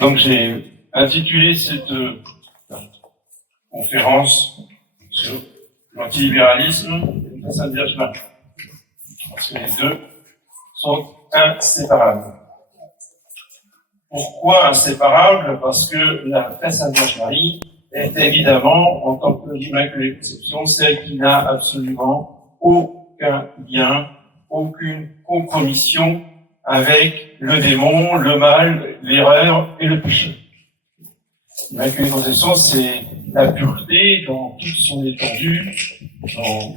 Donc j'ai intitulé cette conférence sur l'antilibéralisme et la Sainte Vierge Marie, parce que les deux sont inséparables. Pourquoi inséparables? Parce que la très Sainte Vierge Marie est évidemment, en tant que l'Immaculée Conception, celle qui n'a absolument aucun lien, aucune compromission avec le démon, le mal, l'erreur et le péché. L'Immaculée Conception, c'est la pureté dans toute son étendue, dans son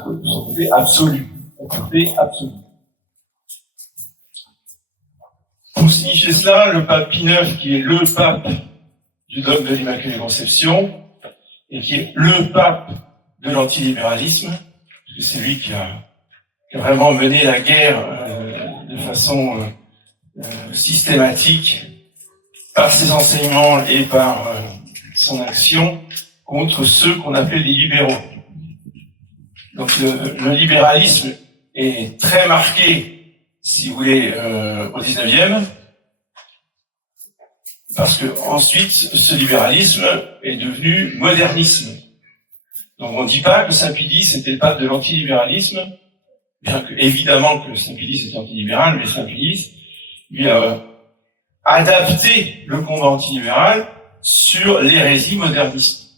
côté absolu, la pureté absolue. Pour signifier cela, le pape Pie IX, qui est le pape du dogme de l'Immaculée Conception, et qui est le pape de l'antilibéralisme, parce que c'est lui qui a vraiment mené la guerre de façon systématique, par ses enseignements et par son action, contre ceux qu'on appelle les libéraux. Donc le libéralisme est très marqué, si vous voulez, au XIXe, parce que ensuite ce libéralisme est devenu modernisme. Donc on ne dit pas que Saint Pie X était le pape de l'antilibéralisme, bien que évidemment que Saint Pie X était antilibéral, mais Saint Pie X lui a adapté le combat antilibéral sur l'hérésie moderniste.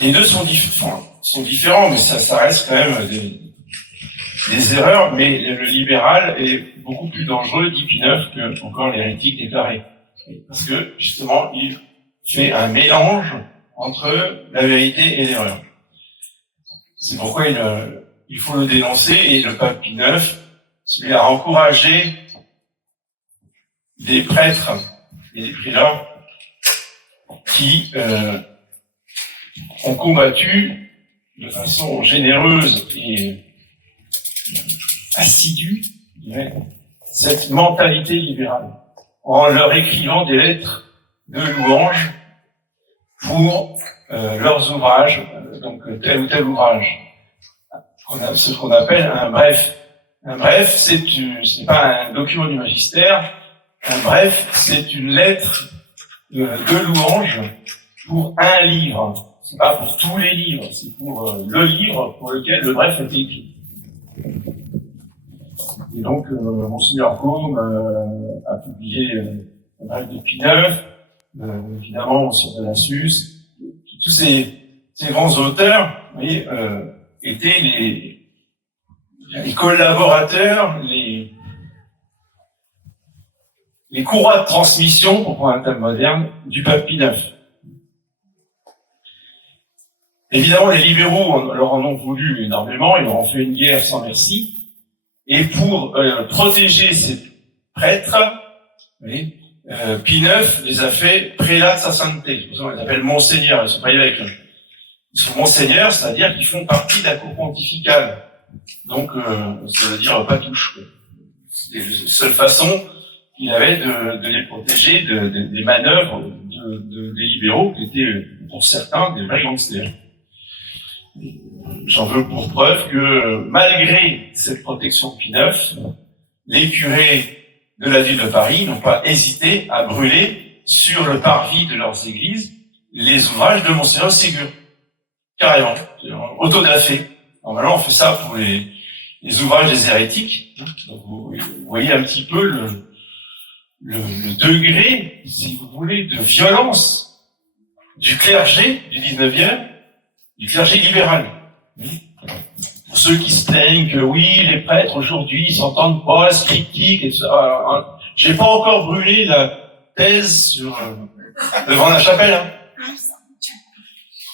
Les deux sont différents, mais ça reste quand même des erreurs, mais le libéral est beaucoup plus dangereux, dit Pie IX, que encore l'hérétique déclaré. Parce que, justement, il fait un mélange entre la vérité et l'erreur. C'est pourquoi il faut le dénoncer, et le pape Pie IX, celui a encouragé des prêtres et des prélats qui ont combattu de façon généreuse et assidue cette mentalité libérale, en leur écrivant des lettres de louange pour leurs ouvrages, donc tel ou tel ouvrage. Ce qu'on appelle un bref. Un bref, c'est pas un document du magistère. Un bref, c'est une lettre de louange pour un livre. C'est pas pour tous les livres, c'est pour le livre pour lequel le bref a été écrit. Et donc, Monseigneur Côme a publié le bref de Pie IX, évidemment, Monseigneur de Lassus. Tous ces grands auteurs, vous voyez, étaient les collaborateurs, les courroies de transmission, pour prendre un terme moderne, du pape Pie IX. Évidemment, les libéraux leur en ont voulu énormément, ils leur ont fait une guerre sans merci. Et pour protéger ces prêtres, vous voyez, Pie IX les a fait prélats de sa sainteté. C'est pour ça qu'on les appelle monseigneurs, ils sont pas avec eux. Ils sont monseigneurs, c'est-à-dire qu'ils font partie de la cour pontificale. Donc, ça veut dire pas touche. C'était la seule façon qu'il avait de les protéger des manœuvres des libéraux qui étaient, pour certains, des vrais gangsters. J'en veux pour preuve que, malgré cette protection de Pie IX, les curés de la ville de Paris n'ont pas hésité à brûler sur le parvis de leurs églises les ouvrages de Monseigneur Ségur. Carrément. Autodafé. Normalement, on fait ça pour les ouvrages des hérétiques. Donc, vous voyez un petit peu le degré, si vous voulez, de violence du clergé du 19e, du clergé libéral. Pour ceux qui se plaignent que oui, les prêtres aujourd'hui s'entendent pas, se critiquent, et ça. J'ai pas encore brûlé la thèse devant la chapelle. Hein.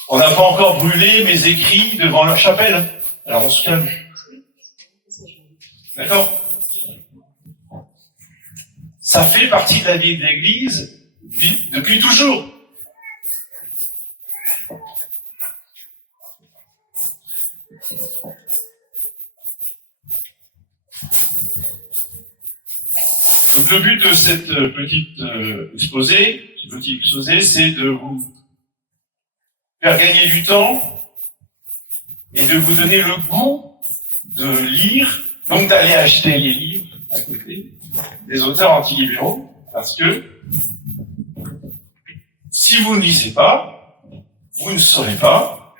On n'a pas encore brûlé mes écrits devant la chapelle. Hein. Alors on se calme. D'accord? Ça fait partie de la vie de l'Église depuis toujours. Donc le but de cette petite exposé, c'est de vous faire gagner du temps et de vous donner le goût de lire Donc d'aller acheter les livres à côté des auteurs antilibéraux, parce que si vous ne lisez pas, vous ne saurez pas.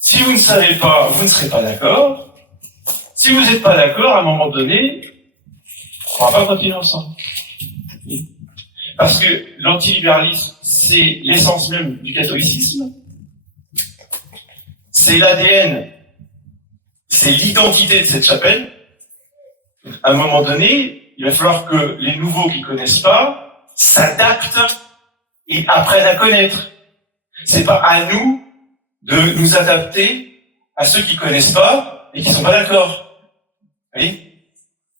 Si vous ne savez pas, vous ne serez pas d'accord. Si vous n'êtes pas d'accord, à un moment donné, on ne va pas continuer ensemble. Parce que l'antilibéralisme, c'est l'essence même du catholicisme. C'est l'ADN, c'est l'identité de cette chapelle. À un moment donné, il va falloir que les nouveaux qui ne connaissent pas s'adaptent et apprennent à connaître. C'est pas à nous de nous adapter à ceux qui ne connaissent pas et qui ne sont pas d'accord. Vous voyez ?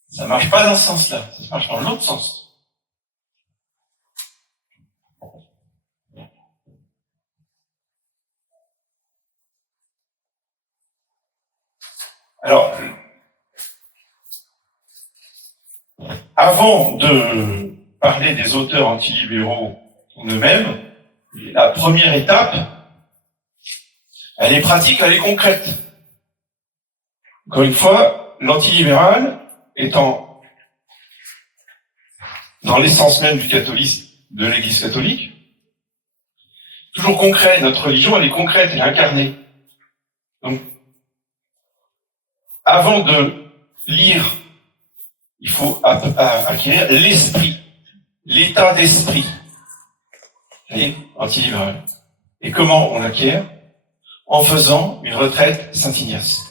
Ça ne marche pas dans ce sens-là, ça marche dans l'autre sens. Alors, avant de parler des auteurs antilibéraux en eux-mêmes, la première étape, elle est pratique, elle est concrète. Encore une fois, l'antilibéral étant dans l'essence même du catholisme, de l'Église catholique, toujours concret, notre religion, elle est concrète, elle est incarnée. Donc, avant de lire, il faut acquérir l'esprit, l'état d'esprit. Et antilibéral. Et comment on l'acquiert ? En faisant une retraite Saint-Ignace.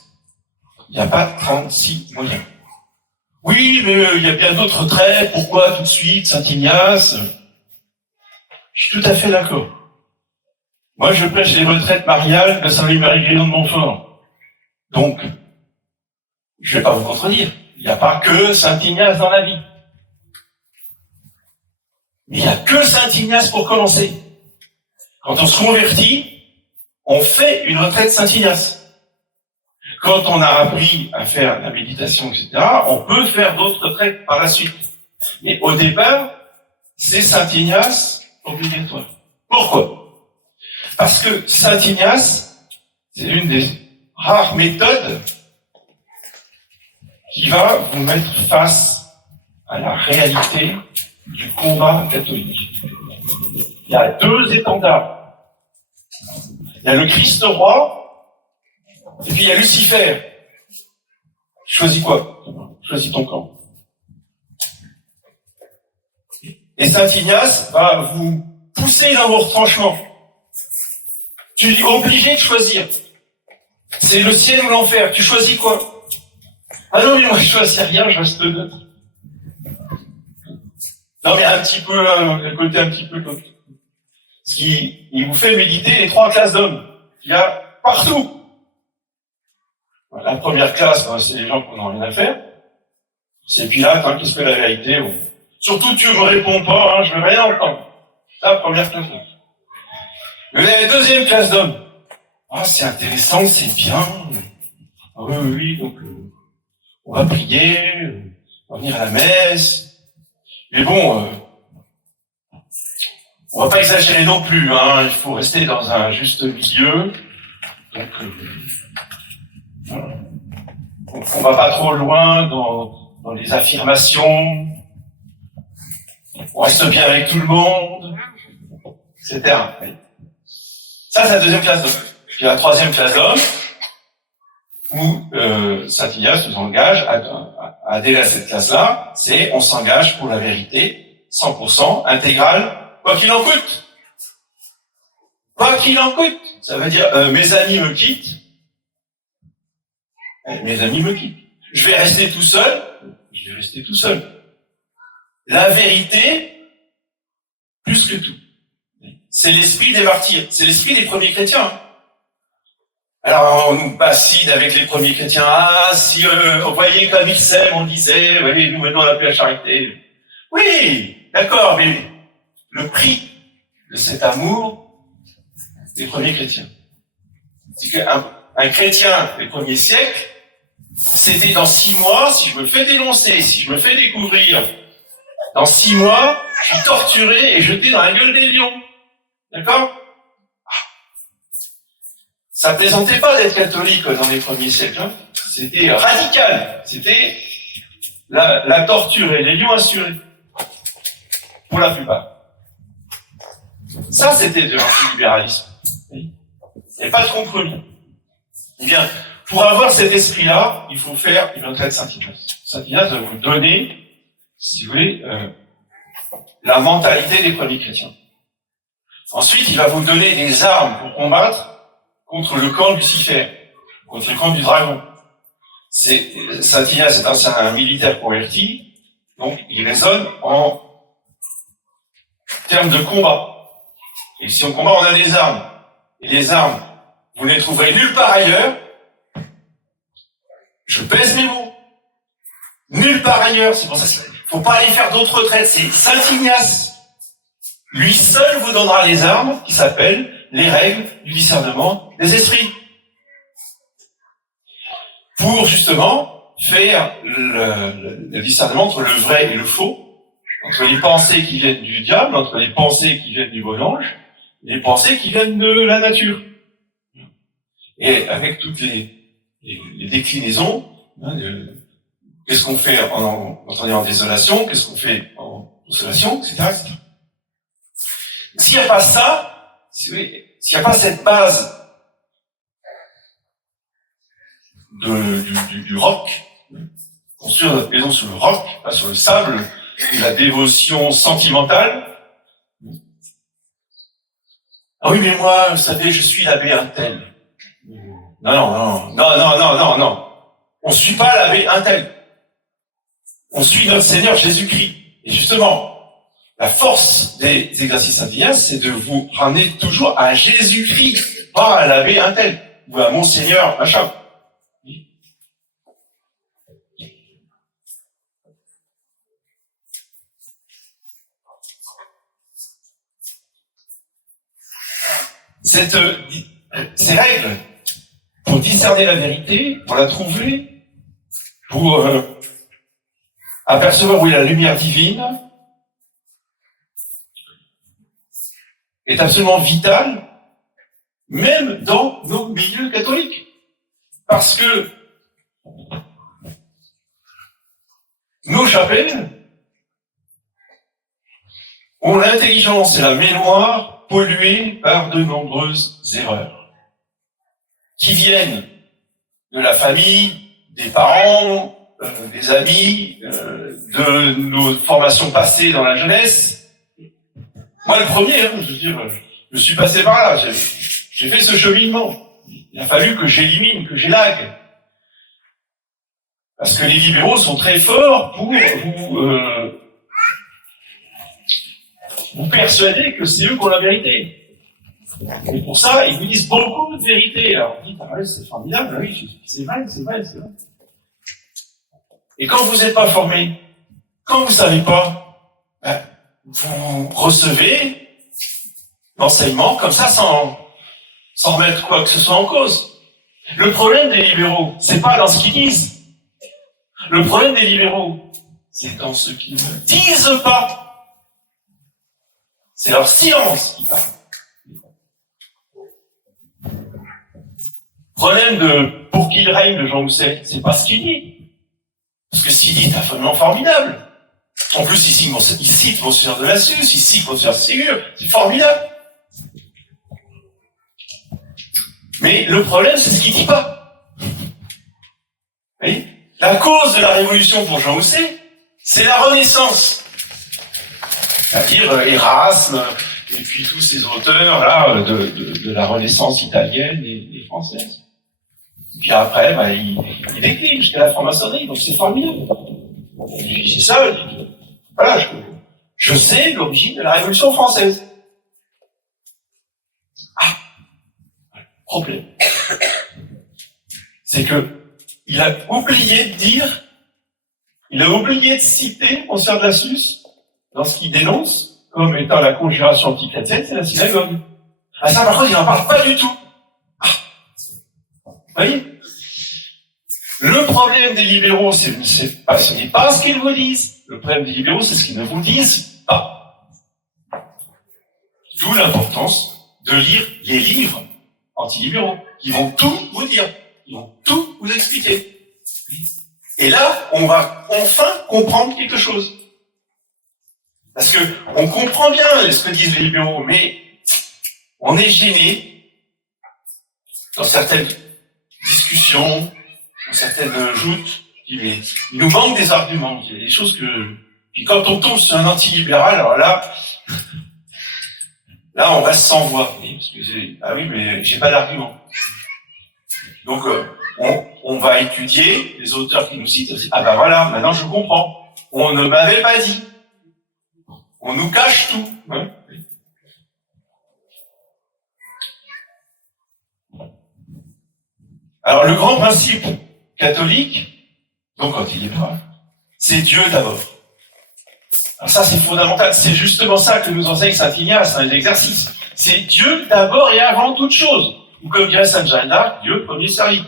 Il n'y a pas 36 moyens. Oui, mais il y a bien d'autres retraites, pourquoi tout de suite Saint-Ignace ? Je suis tout à fait d'accord. Moi, je prêche les retraites mariales de Saint-Louis-Marie-Grillon de Montfort. Donc, je ne vais pas vous contredire. Il n'y a pas que Saint-Ignace dans la vie. Mais il n'y a que Saint-Ignace pour commencer. Quand on se convertit, on fait une retraite Saint-Ignace. Quand on a appris à faire la méditation, etc., on peut faire d'autres retraites par la suite. Mais au départ, c'est Saint-Ignace obligatoire. Pourquoi ? Parce que Saint-Ignace, c'est l'une des rares méthodes qui va vous mettre face à la réalité du combat catholique. Il y a deux étendards. Il y a le Christ roi, et puis il y a Lucifer. Choisis quoi ? Choisis ton camp. Et Saint Ignace va vous pousser dans vos retranchements. Tu es obligé de choisir. C'est le ciel ou l'enfer. Tu choisis quoi ? Ah non, mais moi je choisis rien, je reste neutre. Non, mais un petit peu, le côté un petit peu l'autre. Il vous fait méditer les 3 classes d'hommes qu'il y a partout. La première classe, c'est les gens qui n'ont rien à faire. C'est Pilate, qu'est-ce que la vérité ? Bon. Surtout, tu ne me réponds pas, je ne veux rien entendre. La première classe d'hommes. La deuxième classe d'hommes. Ah, c'est intéressant, c'est bien. Ah, oui, donc on va prier, on va venir à la messe. Mais bon, on va pas exagérer non plus, il faut rester dans un juste milieu. Donc, voilà. On va pas trop loin dans les affirmations. On reste bien avec tout le monde, etc. Ça, c'est la deuxième classe d'hommes. Puis la troisième classe d'hommes, où Saint Ignace nous engage à adhérer à cette classe-là, c'est on s'engage pour la vérité, 100%, intégrale, quoi qu'il en coûte. Quoi qu'il en coûte. Ça veut dire, mes amis me quittent. Mes amis me quittent. Je vais rester tout seul. Je vais rester tout seul. La vérité, plus que tout. C'est l'esprit des martyrs. C'est l'esprit des premiers chrétiens. Alors, on nous bassine avec les premiers chrétiens. Ah, si, vous voyez, comme ils s'aiment, on disait, voyez, nous maintenant on appelle la charité. Oui, d'accord, mais le prix de cet amour des premiers chrétiens. C'est qu'un chrétien des premiers siècles, c'était dans 6 mois, si je me fais dénoncer, si je me fais découvrir, dans 6 mois, je suis torturé et jeté dans la gueule des lions. D'accord ? Ça plaisantait pas d'être catholique dans les premiers siècles. C'était radical. C'était la torture et les lions assurés. Pour la plupart. Ça, c'était de l'antilibéralisme. Il n'y a pas de compromis. Eh bien, pour avoir cet esprit-là, il faut faire une retraite Saint-Ignace. Saint-Ignace va vous donner, si vous voulez, la mentalité des premiers chrétiens. Ensuite, il va vous donner des armes pour combattre contre le camp de Lucifer, contre le camp du dragon. Saint-Ignace est un militaire converti, donc il raisonne en termes de combat. Et si on combat, on a des armes. Et les armes, vous ne les trouverez nulle part ailleurs. Je pèse mes mots. Nulle part ailleurs. C'est pour ça qu'il ne faut pas aller faire d'autres retraites. C'est Saint-Ignace. Lui seul vous donnera les armes qui s'appellent les règles du discernement des esprits. Pour justement faire le discernement entre le vrai et le faux, entre les pensées qui viennent du diable, entre les pensées qui viennent du bon ange, les pensées qui viennent de la nature. Et avec toutes les déclinaisons, qu'est-ce qu'on fait quand on est en désolation, qu'est-ce qu'on fait en consolation, etc., etc. S'il n'y a pas ça, s'il n'y a pas cette base du roc, construire notre maison sur le roc, pas sur le sable, de la dévotion sentimentale. Ah oui, mais moi, vous savez, je suis l'abbé untel. Non. On ne suit pas l'abbé untel. On suit notre Seigneur Jésus-Christ. Et justement, la force des exercices Saint-Ignace, c'est de vous ramener toujours à Jésus-Christ, pas à l'abbé untel, ou à Monseigneur machin. Ces règles, pour discerner la vérité, pour la trouver, pour apercevoir où est la lumière divine, est absolument vitale, même dans nos milieux catholiques. Parce que nos chapelles ont l'intelligence et la mémoire polluées par de nombreuses erreurs qui viennent de la famille, des parents, des amis, de nos formations passées dans la jeunesse. Moi, le premier, je suis passé par là, j'ai fait ce cheminement. Il a fallu que j'élimine, que j'élague. Parce que les libéraux sont très forts pour vous persuader que c'est eux qui ont la vérité. Et pour ça, ils vous disent beaucoup de vérité. Alors, vous dites, ah ouais, c'est formidable, oui, c'est vrai. Et quand vous n'êtes pas formé, quand vous ne savez pas, vous recevez l'enseignement comme ça sans remettre quoi que ce soit en cause. Le problème des libéraux, c'est pas dans ce qu'ils disent. Le problème des libéraux, c'est dans ce qu'ils ne disent pas. C'est leur silence qui parle. Problème pour qu'il règne de Jean Mousset, c'est pas ce qu'il dit. Parce que ce qu'il dit est absolument formidable. En plus, il cite Monseigneur de la Suze, il cite Monseigneur Ségur, c'est formidable. Mais le problème, c'est ce qu'il dit pas. Vous voyez ? La cause de la révolution pour Jean Mousset, c'est la Renaissance. C'est-à-dire Erasme, et puis tous ces auteurs là de la Renaissance italienne et française. Et puis après, il décline jusqu'à la franc-maçonnerie, donc c'est formidable. C'est ça, voilà, je sais l'origine de la Révolution française. Problème. C'est que il a oublié de dire, il a oublié de citer Monseigneur de la Suze dans ce qu'il dénonce comme étant la conjuration antichrétienne, c'est la synagogue. Ah ça, par contre, il n'en parle pas du tout. Vous voyez ? Le problème des libéraux, ce n'est pas ce qu'ils vous disent. Le problème des libéraux, c'est ce qu'ils ne vous disent pas. D'où l'importance de lire les livres anti-libéraux, qui vont tout vous dire, ils vont tout vous expliquer. Et là, on va enfin comprendre quelque chose. Parce que on comprend bien ce que disent les libéraux, mais on est gêné dans certaines discussions, dans certaines joutes. Il nous manque des arguments. Il y a des choses que... Puis quand on tombe sur un antilibéral, alors là, on reste sans voix. Parce que ah oui, mais j'ai pas d'argument. Donc, on va étudier les auteurs qui nous citent. Ah ben voilà, maintenant je comprends. On ne m'avait pas dit. On nous cache tout. Hein. Alors, le grand principe catholique, donc antilibéral, c'est Dieu d'abord. Alors ça, c'est fondamental. C'est justement ça que nous enseigne saint Ignace, un exercice. C'est Dieu d'abord et avant toute chose. Ou comme dirait sainte Jeanne d'Arc, Dieu premier servi.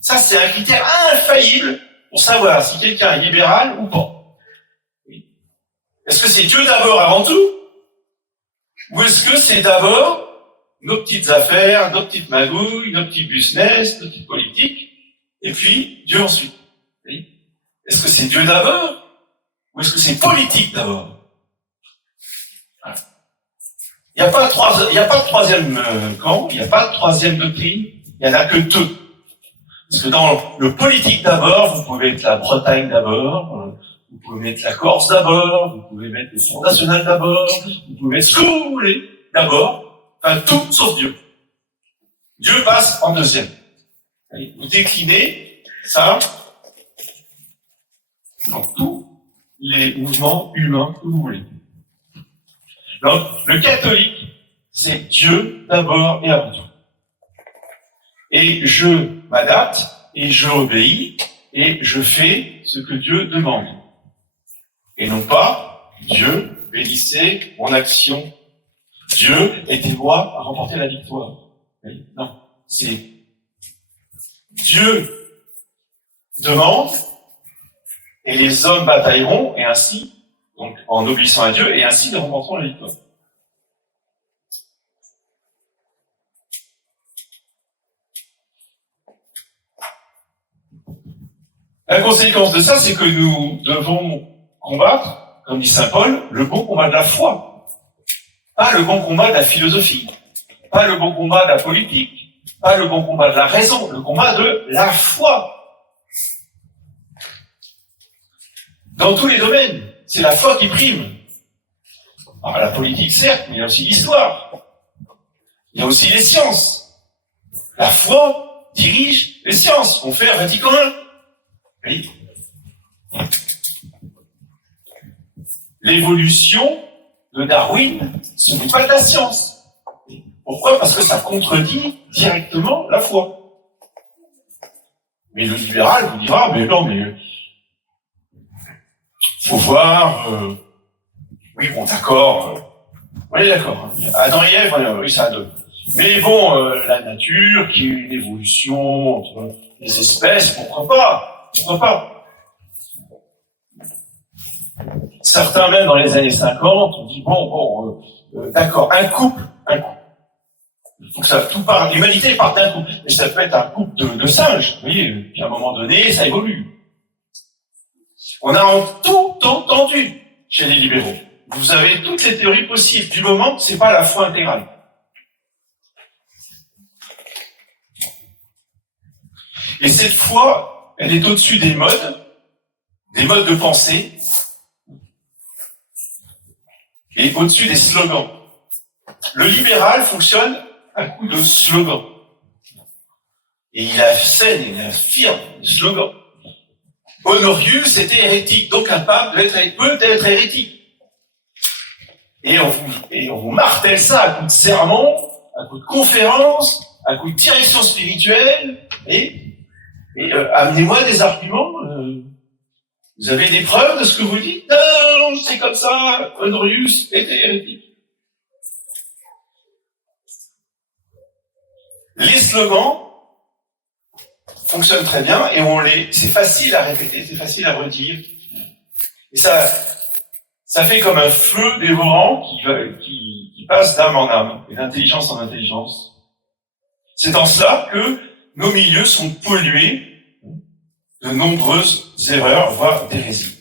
Ça, c'est un critère infaillible pour savoir si quelqu'un est libéral ou pas. Est-ce que c'est Dieu d'abord avant tout? Ou est-ce que c'est d'abord nos petites affaires, nos petites magouilles, nos petits business, nos petites politiques, et puis Dieu ensuite? Est-ce que c'est Dieu d'abord? Ou est-ce que c'est politique d'abord? Voilà. Il n'y a pas de troisième camp, il n'y a pas de troisième doctrine, il n'y en a que deux. Parce que dans le politique d'abord, vous pouvez mettre la Bretagne d'abord, vous pouvez mettre la Corse d'abord, vous pouvez mettre le Front National d'abord, vous pouvez mettre ce que vous voulez d'abord, enfin tout sauf Dieu. Dieu passe en deuxième. Vous déclinez ça dans tous les mouvements humains que vous voulez. Donc, le catholique, c'est Dieu d'abord et avant tout. Et je m'adapte, et je obéis, et je fais ce que Dieu demande. Et non pas, Dieu, bénissez mon action. Dieu, aidez-moi à remporter la victoire. Oui, non, c'est Dieu demande, et les hommes batailleront, et ainsi, donc en obéissant à Dieu, et ainsi nous remporterons la victoire. La conséquence de ça, c'est que nous devons combattre, comme dit saint Paul, le bon combat de la foi. Pas le bon combat de la philosophie, pas le bon combat de la politique, pas le bon combat de la raison, le combat de la foi. Dans tous les domaines, c'est la foi qui prime. Alors, la politique, certes, mais il y a aussi l'histoire. Il y a aussi les sciences. La foi dirige les sciences. On fait un Vatican I. Oui. L'évolution de Darwin, ce n'est pas de la science. Pourquoi? Parce que ça contredit directement la foi. Mais le libéral vous dira, mais non, mais faut voir, oui, bon, d'accord, oui, d'accord. Adam et Ève, oui, ça a deux. Mais bon, la nature, qui est une évolution entre les espèces, pourquoi pas? Pourquoi pas? Certains, même dans les années 50, ont dit, bon, d'accord, un couple. Il faut que ça tout part, l'humanité part d'un couple. Mais ça peut être un couple de singes, vous voyez, puis à un moment donné, ça évolue. On a tout entendu chez les libéraux. Vous avez toutes les théories possibles, du moment que c'est pas la foi intégrale. Et cette foi, elle est au-dessus des modes de pensée, et au-dessus des slogans. Le libéral fonctionne à coup de slogans. Et il assène, il affirme des slogans. Honorius était hérétique, donc un pape peut être hérétique. Et on vous martèle ça à coup de sermons, à coup de conférences, à coup de direction spirituelle, et amenez-moi des arguments. Vous avez des preuves de ce que vous dites? Non, c'est comme ça, Honorius était hérétique. Les slogans fonctionnent très bien et c'est facile à répéter, c'est facile à redire. Et ça fait comme un feu dévorant qui passe d'âme en âme et d'intelligence en intelligence. C'est en cela que nos milieux sont pollués de nombreuses erreurs, voire d'hérésies.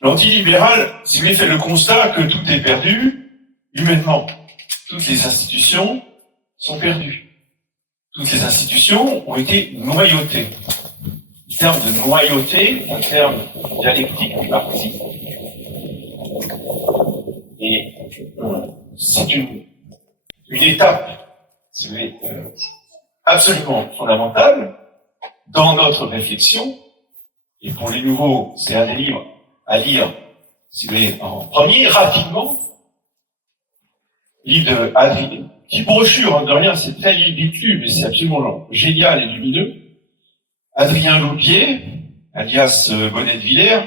L'antilibéral, si vous voulez, fait le constat que tout est perdu, humainement. Toutes les institutions sont perdues. Toutes les institutions ont été noyautées. Le terme de noyauté, un terme dialectique du parti. Et c'est une étape, si vous voulez, absolument fondamentale dans notre réflexion. Et pour les nouveaux, c'est un des livres à lire, si vous voulez, en premier, rapidement. Livre de Adrien, petit brochure, de rien, c'est très vite lu, mais c'est absolument génial et lumineux. Adrien Loupier, alias Bonnet de Villers,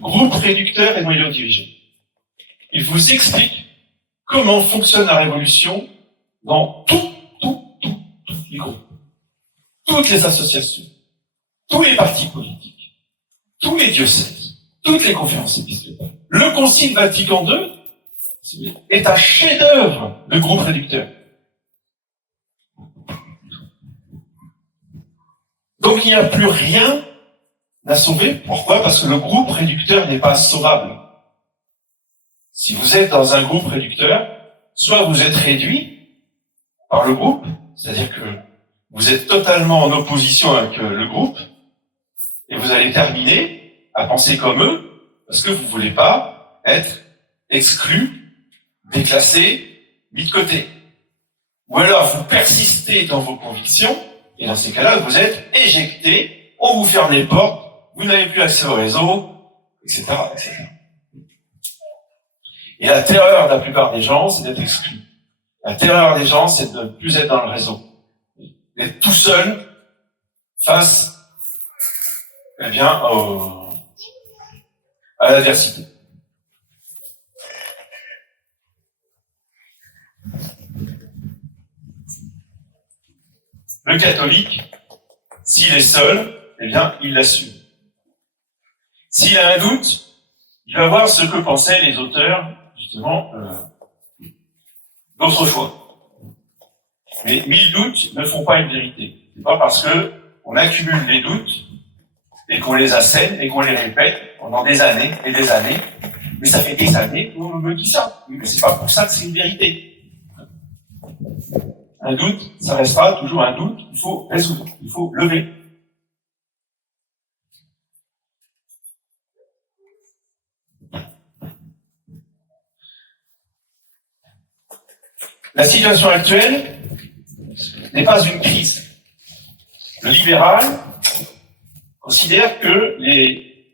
groupe réducteur et noyau dirigeant. Il vous explique comment fonctionne la révolution dans tous les groupes, toutes les associations, tous les partis politiques, tous les diocèses, toutes les conférences épiscopales. Le Concile Vatican II est un chef-d'œuvre de groupe réducteur. Donc il n'y a plus rien à sauver. Pourquoi? Parce que le groupe réducteur n'est pas sauvable. Si vous êtes dans un groupe réducteur, soit vous êtes réduit par le groupe, c'est-à-dire que vous êtes totalement en opposition avec le groupe, et vous allez terminer à penser comme eux, parce que vous ne voulez pas être exclu, déclassé, mis de côté. Ou alors vous persistez dans vos convictions, et dans ces cas-là, vous êtes éjecté, on vous ferme les portes, vous n'avez plus accès au réseau, etc., etc. Et la terreur de la plupart des gens, c'est d'être exclu. La terreur des gens, c'est de ne plus être dans le réseau. D'être tout seul face, eh bien, à l'adversité. Le catholique, s'il est seul, eh bien, il l'assume. S'il a un doute, il va voir ce que pensaient les auteurs, justement, d'autrefois. Mais 1000 doutes ne font pas une vérité. C'est pas parce que on accumule les doutes et qu'on les assène et qu'on les répète pendant des années et des années. Mais ça fait des années qu'on me dit ça. Oui, mais c'est pas pour ça que c'est une vérité. Un doute, ça restera toujours un doute. Il faut résoudre. Il faut lever. La situation actuelle n'est pas une crise. Le libéral considère que les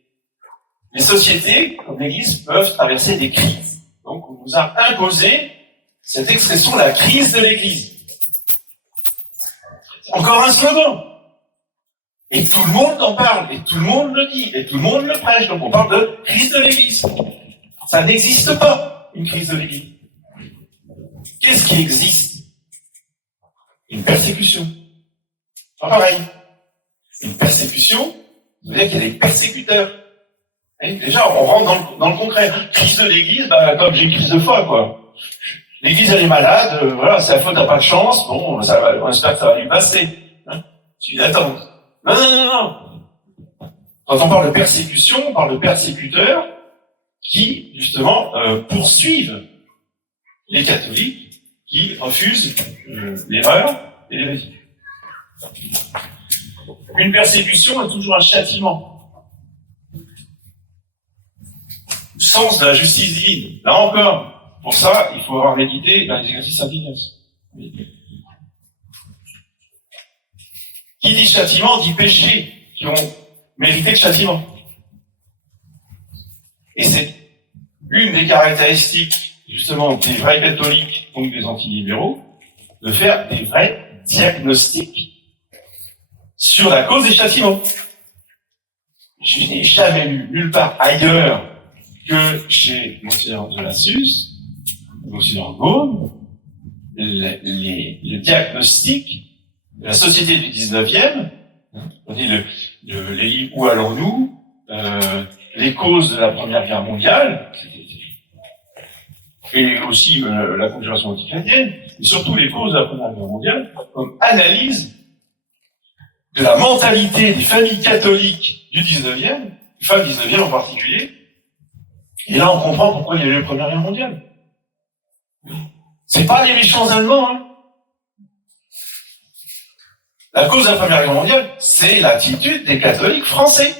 sociétés, comme l'Église, peuvent traverser des crises. Donc, on nous a imposé cette expression, la crise de l'Église. C'est encore un slogan. Et tout le monde en parle, et tout le monde le dit, et tout le monde le prêche. Donc, on parle de crise de l'Église. Ça n'existe pas, une crise de l'Église. Qu'est-ce qui existe? Une persécution. Pas pareil. Une persécution, ça veut dire qu'il y a des persécuteurs. Et déjà, on rentre dans le concret. Crise de l'Église, comme j'ai une crise de foi, quoi. L'Église, elle est malade, voilà, c'est la faute, t'as pas de chance, bon, ça va, on espère que ça va lui passer. Suffit d'attendre. Non. Quand on parle de persécution, on parle de persécuteurs qui, justement, poursuivent les catholiques qui refusent l'erreur et l'hérésie. Une persécution est toujours un châtiment. Le sens de la justice divine. Là encore, pour ça, il faut avoir médité dans les exercices indignation. Qui dit châtiment dit péché, qui ont mérité le châtiment. Et c'est une des caractéristiques, justement, des vrais catholiques, donc des antilibéraux, de faire des vrais diagnostics sur la cause des châtiments. Je n'ai jamais lu nulle part ailleurs que chez Monseigneur de Lassus, Monseigneur Gaume, le diagnostic de la société du 19e, on dit les livres Où allons-nous, les causes de la Première Guerre mondiale, et aussi la Confédération antichrétienne, et surtout les causes de la Première Guerre mondiale, comme analyse de la mentalité des familles catholiques du 19e, des femmes 19e en particulier. Et là, on comprend pourquoi il y a eu la Première Guerre mondiale. C'est pas les méchants Allemands, hein. La cause de la Première Guerre mondiale, c'est l'attitude des catholiques français.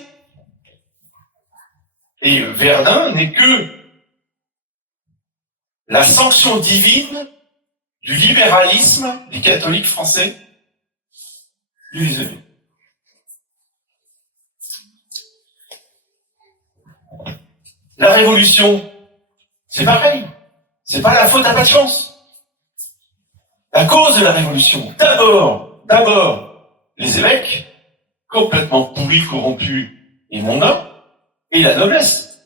Et Verdun n'est que la sanction divine du libéralisme des catholiques français du 19e. La Révolution, c'est pareil. C'est pas la faute à pas de chance. La cause de la Révolution, d'abord, les évêques, complètement pourris, corrompus et mondains, et la noblesse.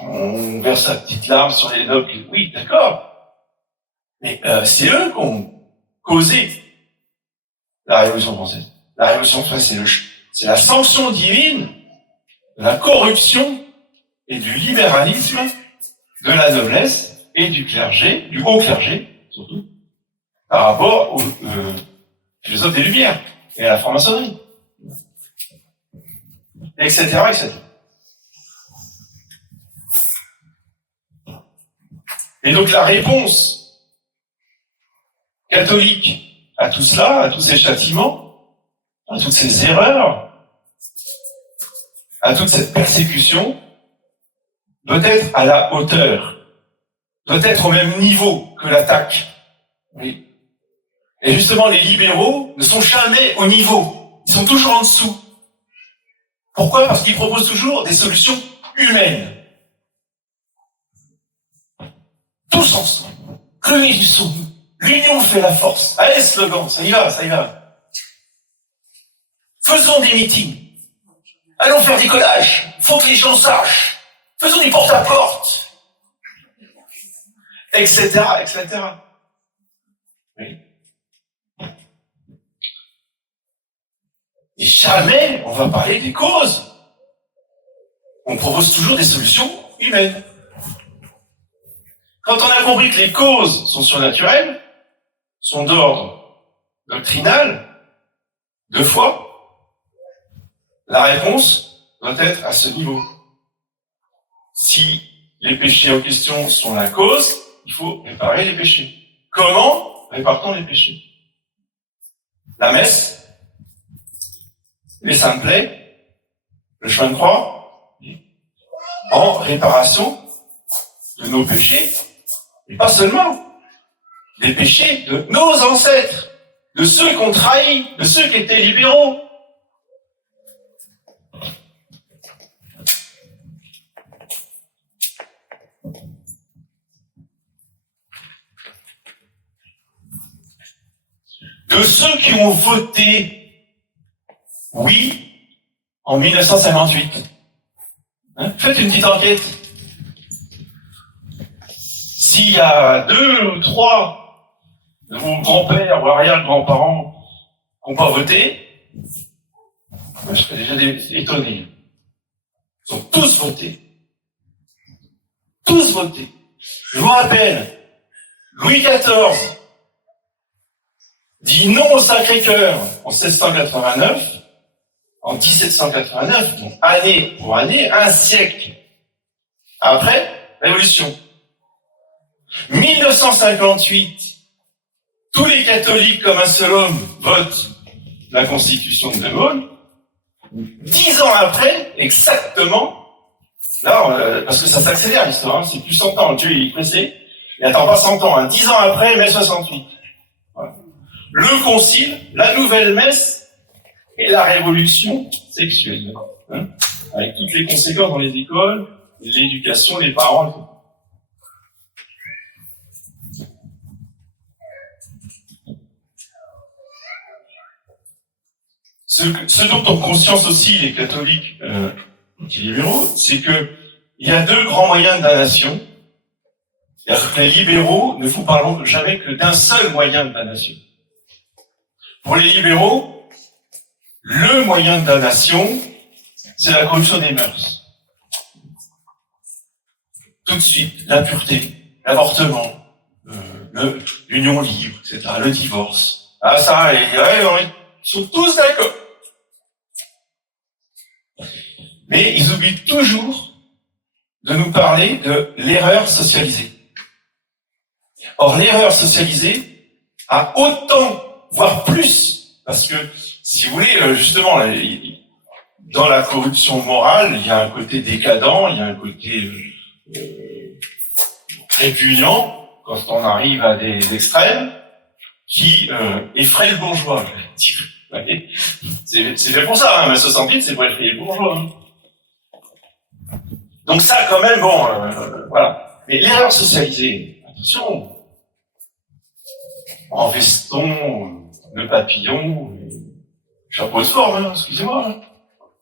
On verse sa petite larme sur les nobles, oui, d'accord. Mais c'est eux qui ont causé la Révolution française. La Révolution française, c'est la sanction divine de la corruption et du libéralisme de la noblesse et du clergé, du haut clergé, surtout, par rapport aux philosophes des Lumières et à la franc-maçonnerie, etc., etc. Et donc la réponse catholique à tout cela, à tous ces châtiments, à toutes ces erreurs, à toute cette persécution, doit être à la hauteur, doit être au même niveau que l'attaque. Oui. Et justement, les libéraux ne sont jamais au niveau, ils sont toujours en dessous. Pourquoi ? Parce qu'ils proposent toujours des solutions humaines. Tous ensemble, réunissons, l'union fait la force. Allez, slogan, ça y va, ça y va. Faisons des meetings. Allons faire des collages. Faut que les gens sachent. Faisons du porte-à-porte. Etc., etc. Oui. Et jamais on va parler des causes. On propose toujours des solutions humaines. Quand on a compris que les causes sont surnaturelles, sont d'ordre doctrinal, de foi, la réponse doit être à ce niveau. Si les péchés en question sont la cause, il faut réparer les péchés. Comment répare-t-on les péchés ? La messe, les saintes plaies, le chemin de croix, en réparation de nos péchés, et pas seulement des péchés de nos ancêtres, de ceux qu'on trahit, de ceux qui étaient libéraux. De ceux qui ont voté oui en 1958. Faites une petite enquête. S'il y a 2 ou 3 de vos grands-pères ou arrière-grands-parents qui n'ont pas voté, je serais déjà étonné. Ils ont tous voté. Tous voté. Je vous rappelle, Louis XIV dit non au Sacré-Cœur en 1689, en 1789, donc année pour année, un siècle après, Révolution. 1958, tous les catholiques comme un seul homme votent la Constitution de De Gaulle. 10 ans après, exactement, là, parce que ça s'accélère l'histoire, c'est plus 100 ans, Dieu il est pressé, il attend pas 100 ans, 10 ans après, mai 68. Voilà. Le concile, la nouvelle messe et la révolution sexuelle, avec toutes les conséquences dans les écoles, l'éducation, les parents, etc. Ce dont ont conscience aussi les catholiques libéraux, c'est que il y a 2 grands moyens de damnation. Les libéraux ne vous parleront jamais que d'un seul moyen de damnation. Pour les libéraux, le moyen de damnation, c'est la corruption des mœurs. tout de suite l'impureté, l'avortement, l'union libre, etc., le divorce. Ah ça, ils sont tous d'accord. Mais ils oublient toujours de nous parler de l'erreur socialisée. Or, l'erreur socialisée a autant, voire plus, parce que, si vous voulez, justement, dans la corruption morale, il y a un côté décadent, il y a un côté répugnant, quand on arrive à des extrêmes, qui effraient le bourgeois. C'est fait pour ça, hein, mais 68, c'est pour effrayer le bourgeois. Hein. Donc ça, quand même, bon, voilà. Mais l'erreur socialisée, attention, en veston, le papillon, chapeau de forme, hein, excusez-moi, hein.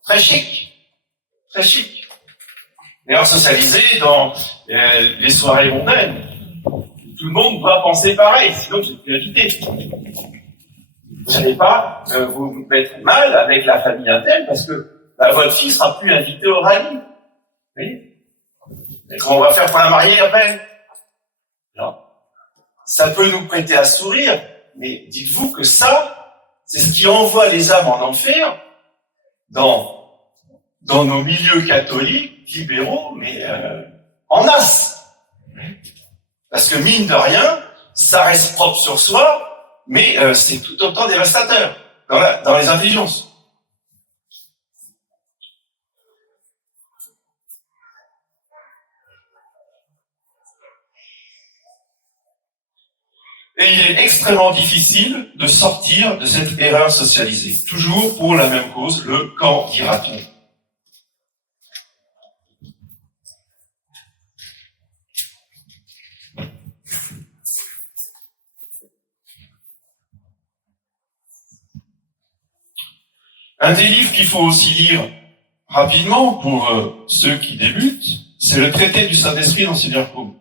Très chic, très chic. L'erreur socialisée dans les soirées mondaines, tout le monde doit penser pareil, sinon j'ai plus invité. Vous n'allez pas vous mettre mal avec la famille interne parce que votre fille sera plus invitée au rallye. Oui. Et comment on va faire pour la marier après? Non. Ça peut nous prêter à sourire, mais dites-vous que ça, c'est ce qui envoie les âmes en enfer dans nos milieux catholiques, libéraux, mais en masse. Parce que mine de rien, ça reste propre sur soi, mais c'est tout autant dévastateur dans les intelligences. Et il est extrêmement difficile de sortir de cette erreur socialisée. Toujours pour la même cause, le quand dira-t-on. Un des livres qu'il faut aussi lire rapidement pour ceux qui débutent, c'est le traité du Saint-Esprit d'Ancien Pierre-Paul.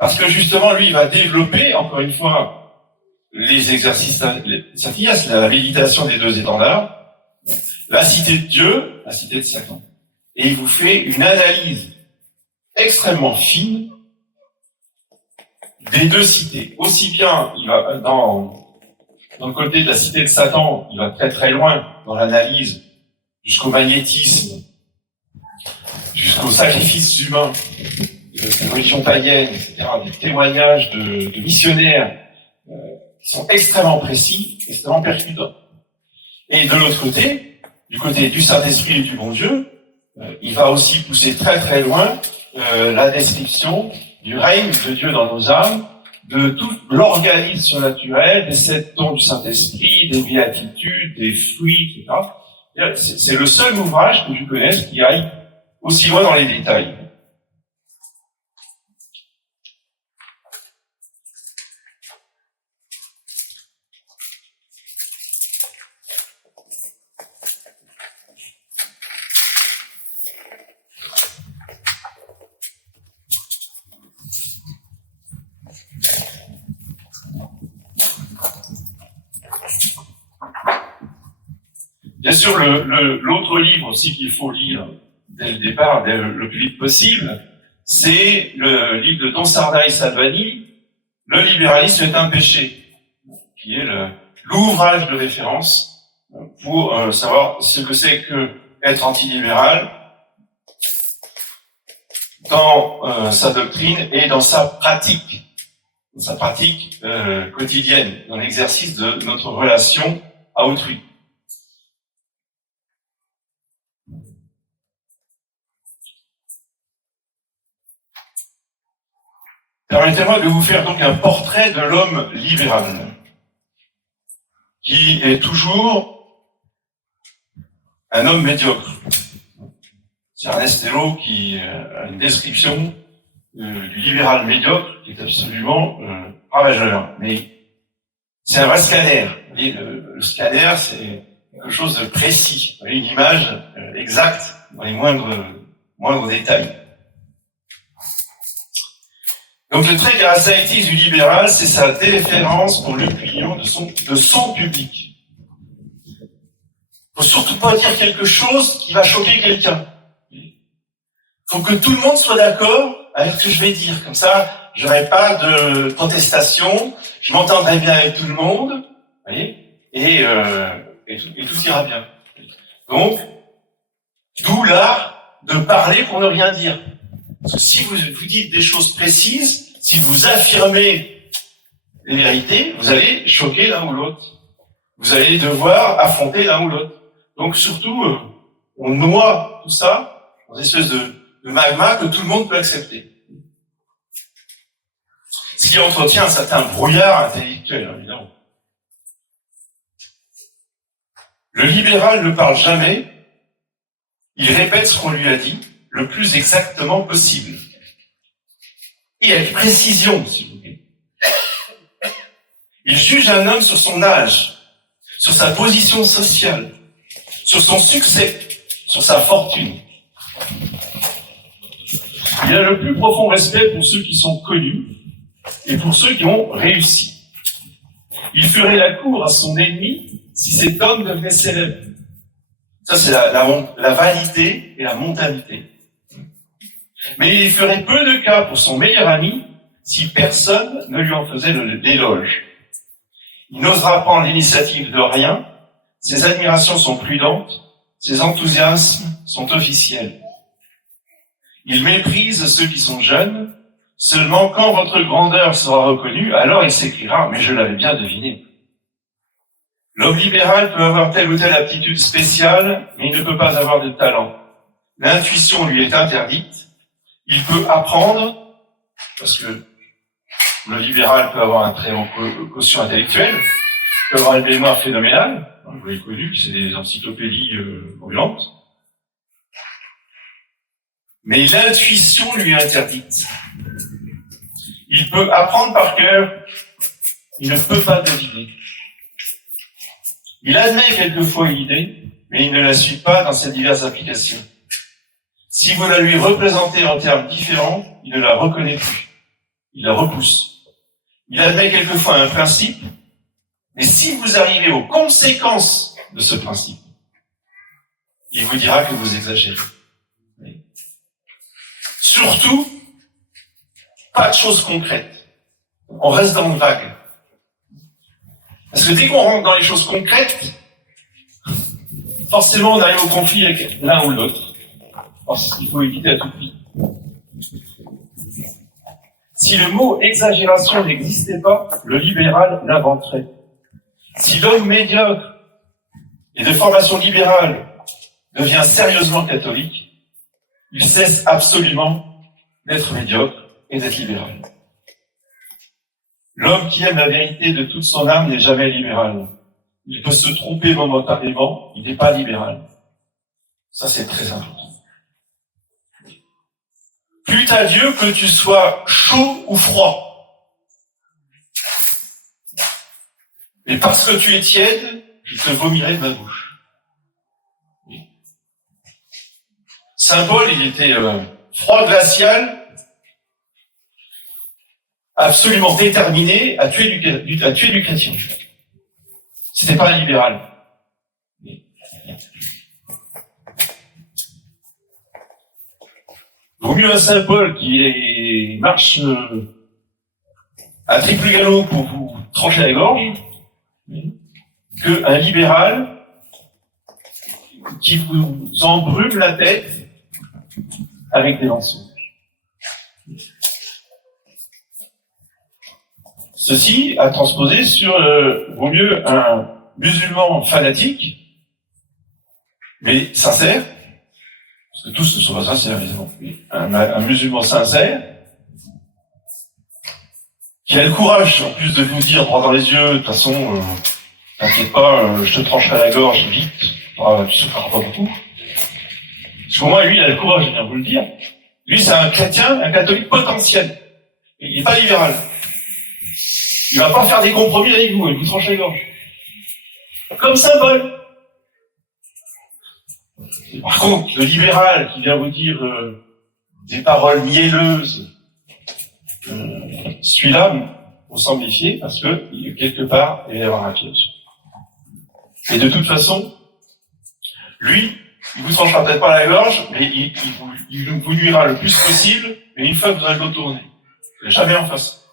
Parce que justement, lui, il va développer, encore une fois, les exercices Saint-Ignace, la méditation des deux étendards, la cité de Dieu, la cité de Satan. Et il vous fait une analyse extrêmement fine des deux cités. Aussi bien, il va dans le côté de la cité de Satan, il va très très loin dans l'analyse, jusqu'au magnétisme, jusqu'au sacrifice humain, des religions païennes, etc., des témoignages de missionnaires qui sont extrêmement précis, extrêmement percutants. Et de l'autre côté, du côté du Saint-Esprit et du bon Dieu, il va aussi pousser très très loin la description du règne de Dieu dans nos âmes, de tout l'organisme surnaturel, des 7 dons du Saint-Esprit, des béatitudes, des fruits, etc. C'est le seul ouvrage que je connaisse qui aille aussi loin dans les détails. Bien sûr, l'autre livre aussi qu'il faut lire dès le départ, le plus vite possible, c'est le livre de Don Sarda Salvani, Le libéralisme est un péché, qui est l'ouvrage de référence pour savoir ce que c'est que être antilibéral dans sa doctrine et dans sa pratique quotidienne, dans l'exercice de notre relation à autrui. Permettez-moi de vous faire donc un portrait de l'homme libéral, qui est toujours un homme médiocre. C'est Ernest Hello qui a une description du libéral médiocre qui est absolument ravageur. Mais c'est un vrai scanner. Vous voyez, le scanner, c'est quelque chose de précis. Vous voyez, une image exacte dans les moindres détails. Donc le trait caractéristique du libéral, c'est sa déférence pour l'opinion de son public. Il ne faut surtout pas dire quelque chose qui va choquer quelqu'un. Il faut que tout le monde soit d'accord avec ce que je vais dire. Comme ça, j'aurai pas de protestation, je m'entendrai bien avec tout le monde, vous voyez, et tout ira bien. Donc, d'où l'art de parler pour ne rien dire. Parce que si vous dites des choses précises, si vous affirmez les vérités, vous allez choquer l'un ou l'autre. Vous allez devoir affronter l'un ou l'autre. Donc surtout, on noie tout ça dans une espèce de magma que tout le monde peut accepter. Ce qui entretient un certain brouillard intellectuel, évidemment. Le libéral ne parle jamais, il répète ce qu'on lui a dit le plus exactement possible. Et avec précision, s'il vous plaît. Il juge un homme sur son âge, sur sa position sociale, sur son succès, sur sa fortune. Il a le plus profond respect pour ceux qui sont connus et pour ceux qui ont réussi. Il ferait la cour à son ennemi si cet homme devenait célèbre. Ça, c'est la vanité et la mondanité. Mais il ferait peu de cas pour son meilleur ami si personne ne lui en faisait l'éloge. Il n'osera prendre l'initiative de rien, ses admirations sont prudentes, ses enthousiasmes sont officiels. Il méprise ceux qui sont jeunes, seulement quand votre grandeur sera reconnue, alors il s'écriera « mais je l'avais bien deviné ». L'homme libéral peut avoir telle ou telle aptitude spéciale, mais il ne peut pas avoir de talent. L'intuition lui est interdite. Il peut apprendre, parce que le libéral peut avoir un très haut quotient intellectuel, peut avoir une mémoire phénoménale, vous l'avez connu, c'est des encyclopédies brûlantes, mais l'intuition lui est interdite. Il peut apprendre par cœur, il ne peut pas deviner. Il admet quelquefois une idée, mais il ne la suit pas dans ses diverses applications. Si vous la lui représentez en termes différents, il ne la reconnaît plus. Il la repousse. Il admet quelquefois un principe, mais si vous arrivez aux conséquences de ce principe, il vous dira que vous exagérez. Surtout, pas de choses concrètes. On reste dans le vague. Parce que dès qu'on rentre dans les choses concrètes, forcément on arrive au conflit avec l'un ou l'autre. Parce qu'il faut éviter à tout prix. Si le mot exagération n'existait pas, le libéral l'inventerait. Si l'homme médiocre et de formation libérale devient sérieusement catholique, il cesse absolument d'être médiocre et d'être libéral. L'homme qui aime la vérité de toute son âme n'est jamais libéral. Il peut se tromper momentanément, il n'est pas libéral. Ça, c'est très important. Plût à Dieu que tu sois chaud ou froid. Et parce que tu es tiède, je te vomirai de ma bouche. Saint Paul, il était froid glacial, absolument déterminé à tuer du chrétien. C'était pas un libéral. Vaut mieux un Saint Paul qui marche à triple galop pour vous trancher la gorge qu'un libéral qui vous embrume la tête avec des mensonges. Ceci à transposer sur, vaut mieux un musulman fanatique, mais sincère, parce que tous ne sont pas sincères, évidemment, un musulman sincère, qui a le courage, en plus de vous dire droit dans les yeux, de toute façon, t'inquiète pas, je te trancherai la gorge vite, tu souffriras pas beaucoup. Parce qu'au moins, lui, il a le courage de bien vous le dire. Lui, c'est un chrétien, un catholique potentiel. Il n'est pas libéral. Il va pas faire des compromis avec vous, il vous tranche la gorge. Comme symbole. Et par contre, le libéral qui vient vous dire des paroles mielleuses, celui-là, on s'en méfier parce que quelque part, il va y avoir un piège. Et de toute façon, lui, Il vous tranchera peut-être pas la gorge, mais il vous nuira le plus possible, mais une fois que vous allez le tourner. Jamais en face.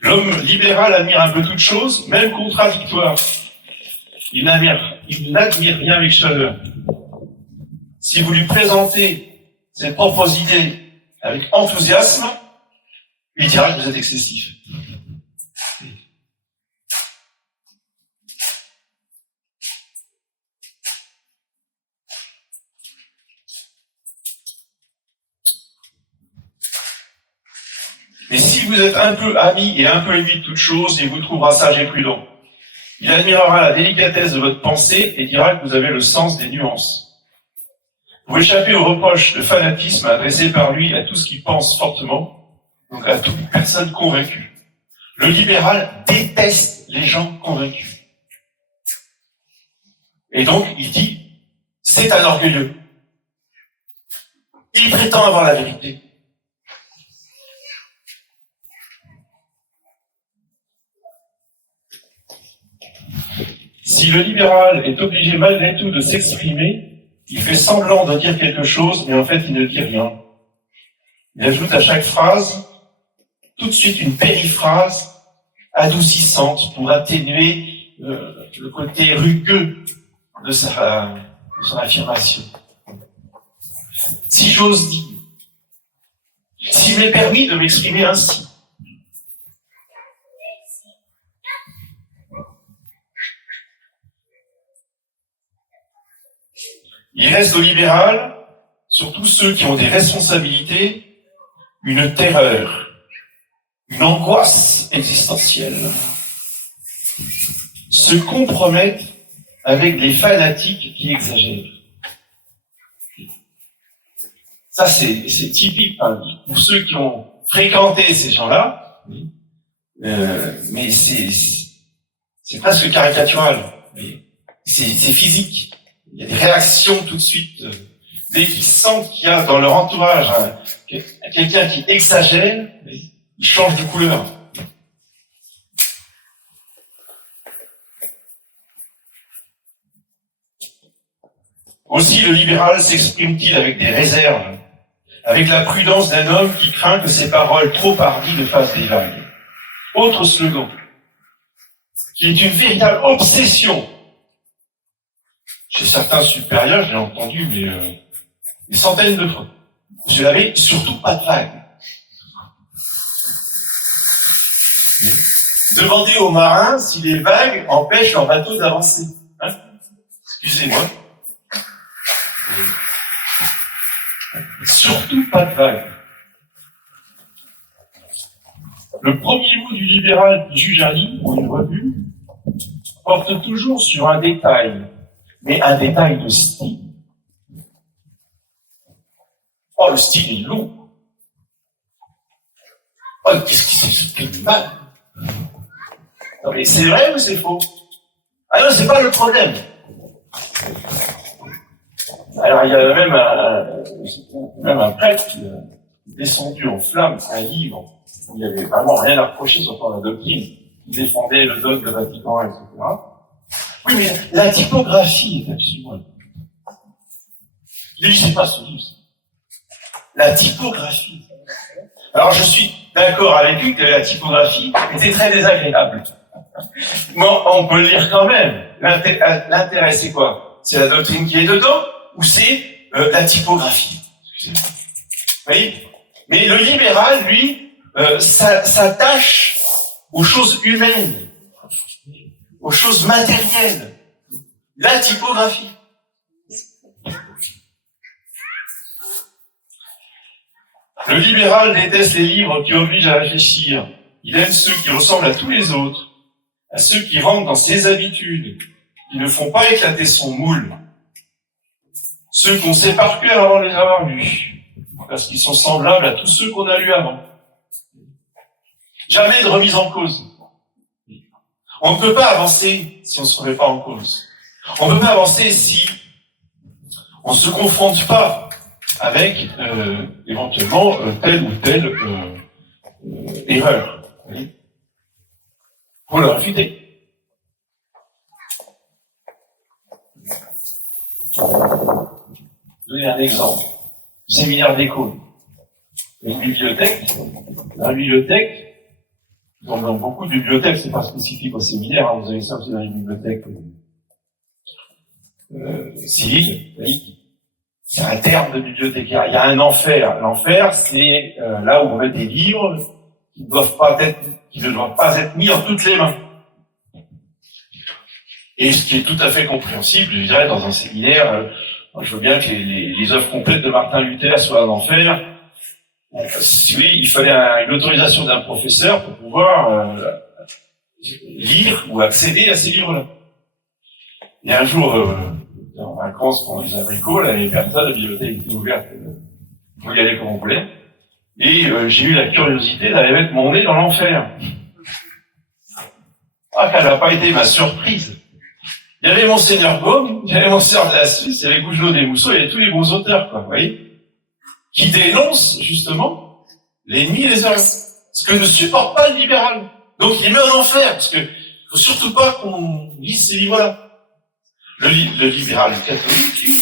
L'homme libéral admire un peu toutes choses, même contradictoires. Il n'admire rien avec chaleur. Si vous lui présentez ses propres idées avec enthousiasme, il dira que vous êtes excessif. Mais si vous êtes un peu ami et un peu ennemi de toute chose, il vous trouvera sage et prudent. Il admirera la délicatesse de votre pensée et dira que vous avez le sens des nuances. Vous échappez aux reproches de fanatisme adressés par lui à tout ce qui pense fortement, donc à toute personne convaincue. Le libéral déteste les gens convaincus. Et donc, il dit, c'est un orgueilleux. Il prétend avoir la vérité. Si le libéral est obligé malgré tout de s'exprimer, il fait semblant de dire quelque chose, mais en fait il ne dit rien. Il ajoute à chaque phrase tout de suite une périphrase adoucissante pour atténuer le côté rugueux de son affirmation. Si j'ose dire, s'il m'est permis de m'exprimer ainsi, il reste au libéral, surtout ceux qui ont des responsabilités, une terreur, une angoisse existentielle. Se compromettre avec les fanatiques qui exagèrent. Ça, c'est typique pour ceux qui ont fréquenté ces gens-là, mais c'est presque caricatural, mais c'est physique. Il y a des réactions tout de suite. Dès qu'ils sentent qu'il y a dans leur entourage quelqu'un qui exagère, ils changent de couleur. Aussi, le libéral s'exprime-t-il avec des réserves, avec la prudence d'un homme qui craint que ses paroles trop hardies ne fassent des vagues. Autre slogan, qui est une véritable obsession. Chez certains supérieurs, j'ai entendu des centaines de fois. Monsieur l'abbé, surtout pas de vagues. Demandez aux marins si les vagues empêchent leur bateau d'avancer. Hein? Excusez-moi. Surtout pas de vagues. Le premier mot du libéral qui juge un livre ou une revue porte toujours sur un détail, mais un détail de style. Oh, le style est long. Oh, qu'est-ce qui s'explique mal? Non, mais c'est vrai ou c'est faux? Ah non, c'est pas le problème. Alors, il y a même un prêtre qui a descendu en flammes un livre où il n'y avait vraiment rien à reprocher sur la doctrine, qui défendait le dogme de Vatican I, etc. Oui, mais la typographie est absolument... Je ne lisez pas ce livre. La typographie. Alors, je suis d'accord avec lui que la typographie était très désagréable. Mais on peut le lire quand même. L'intérêt, c'est quoi? C'est la doctrine qui est dedans ou c'est la typographie? Excusez-moi. Vous voyez? Mais le libéral, lui, s'attache aux choses humaines, aux choses matérielles. La typographie. Le libéral déteste les livres qui obligent à réfléchir. Il aime ceux qui ressemblent à tous les autres, à ceux qui rentrent dans ses habitudes, qui ne font pas éclater son moule. Ceux qu'on sait par cœur avant de les avoir lus, parce qu'ils sont semblables à tous ceux qu'on a lus avant. Jamais de remise en cause. On ne peut pas avancer si on ne se remet pas en cause. On ne peut pas avancer si on ne se confronte pas avec éventuellement telle ou telle erreur. pour le réfuter. Je vais donner un exemple. Séminaire d'école. Une bibliothèque. Dans la bibliothèque, dans beaucoup de bibliothèques, c'est pas spécifique au séminaire, hein, vous avez ça aussi dans les bibliothèques civiles, c'est un terme de bibliothécaire. Il y a un enfer. L'enfer, c'est là où on met des livres qui ne doivent pas être mis en toutes les mains. Et ce qui est tout à fait compréhensible, je dirais, dans un séminaire, je veux bien que les œuvres complètes de Martin Luther soient en enfer. Si vous voulez, il fallait une autorisation d'un professeur pour pouvoir lire ou accéder à ces livres-là. Et un jour, en vacances, pendant les abricots, là, les personnes, la bibliothèque était ouverte, on pouvait y aller comme on voulait. Et j'ai eu la curiosité d'aller mettre mon nez dans l'enfer. Ah, quelle n'a pas été ma surprise. Il y avait Monseigneur Gaume, il y avait Monseigneur de la Suisse, il y avait Gougelot des Mousseaux, il y avait tous les bons auteurs, quoi, vous voyez, qui dénoncent, justement, l'ennemi des œuvres. Ce que ne supporte pas le libéral. Donc, il met en enfer, parce que faut surtout pas qu'on lise ces livres-là. Le libéral catholique, lui,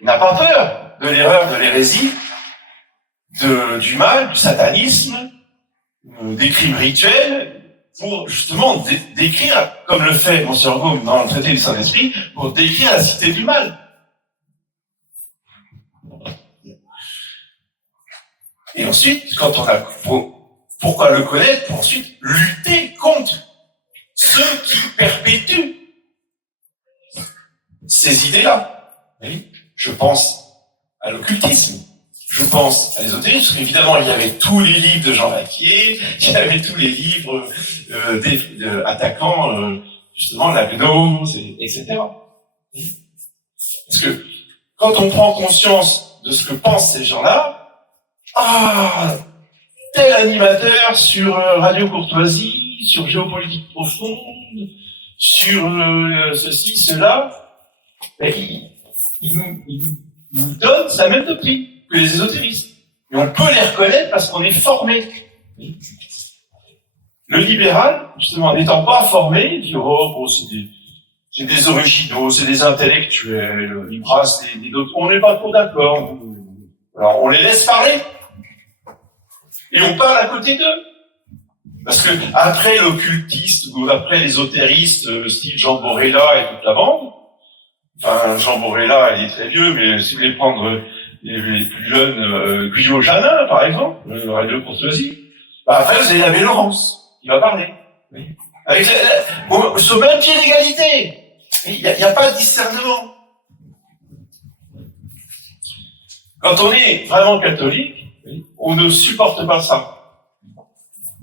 n'a pas peur de l'erreur, de l'hérésie, du mal, du satanisme, des crimes rituels, pour justement décrire, comme le fait Monseigneur Gaume dans le traité du Saint-Esprit, pour décrire la cité du mal. Et ensuite, quand on a, pourquoi le connaître? Pour ensuite lutter contre ceux qui perpétuent ces idées-là. Oui. Je pense à l'occultisme. Je pense à l'ésotérisme, parce qu'évidemment, il y avait tous les livres de Jean Vaquier, il y avait tous les livres attaquant justement la gnose, etc. Parce que quand on prend conscience de ce que pensent ces gens-là, tel animateur sur Radio Courtoisie, sur Géopolitique Profonde, sur ceci, cela, il nous donne sa même doctrine que les ésotéristes. Et on peut les reconnaître parce qu'on est formé. Le libéral, justement, n'étant pas formé, il dit, c'est des originaux, c'est des intellectuels, ils brassent des doctrines. On n'est pas trop d'accord. Alors, on les laisse parler. Et on parle à côté d'eux. Parce que, après l'occultiste, ou après l'ésotériste, style Jean Borella et toute la bande, enfin, Jean Borella, il est très vieux, mais si vous voulez prendre les plus jeunes, Guyot Janin, par exemple, Radio Courtoisie, après, vous avez l'abbé Laurence, qui va parler. Oui. Avec, sur le même pied d'égalité. Il n'y a pas de discernement. Quand on est vraiment catholique, on ne supporte pas ça.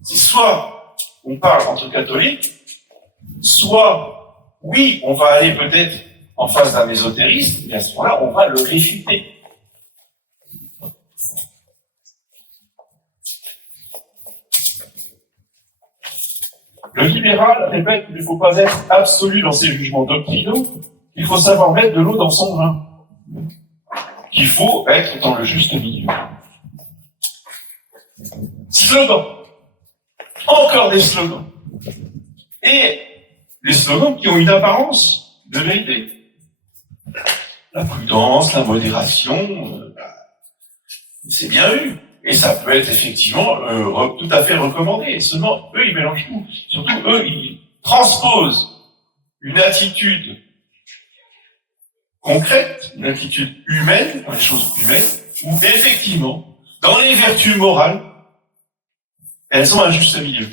C'est soit on parle entre catholiques, soit, oui, on va aller peut-être en face d'un ésotériste, mais à ce moment-là, on va le réfuter. Le libéral répète qu'il ne faut pas être absolu dans ses jugements doctrinaux, il faut savoir mettre de l'eau dans son vin, qu'il faut être dans le juste milieu. Slogan. Encore des slogans. Et les slogans qui ont une apparence de vérité. La prudence, la modération, c'est bien eu. Et ça peut être effectivement tout à fait recommandé. Seulement, eux, ils mélangent tout. Surtout, eux, ils transposent une attitude concrète, une attitude humaine, dans les choses humaines, où effectivement, dans les vertus morales, elles ont un juste milieu.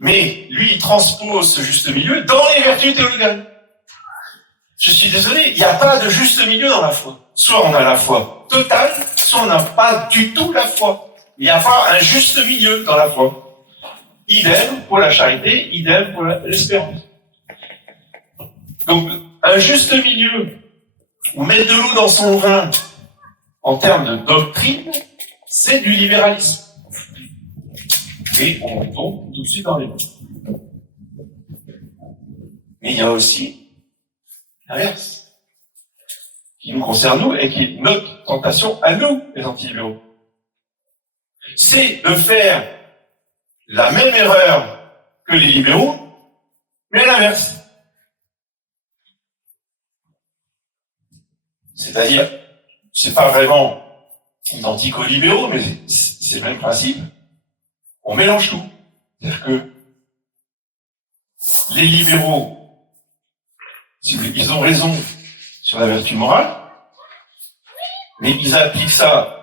Mais lui, il transpose ce juste milieu dans les vertus théologales. Je suis désolé, il n'y a pas de juste milieu dans la foi. Soit on a la foi totale, soit on n'a pas du tout la foi. Il n'y a pas un juste milieu dans la foi. Idem pour la charité, idem pour l'espérance. Donc, un juste milieu, ou mettre de l'eau dans son vin, en termes de doctrine, c'est du libéralisme. Et on tombe tout de suite dans les mots. Mais il y a aussi l'inverse, qui nous concerne nous et qui est notre tentation à nous, les antilibéraux. C'est de faire la même erreur que les libéraux, mais à l'inverse. C'est-à-dire, c'est pas vraiment identique aux libéraux, mais c'est le même principe. On mélange tout. C'est-à-dire que les libéraux, ils ont raison sur la vertu morale, mais ils appliquent ça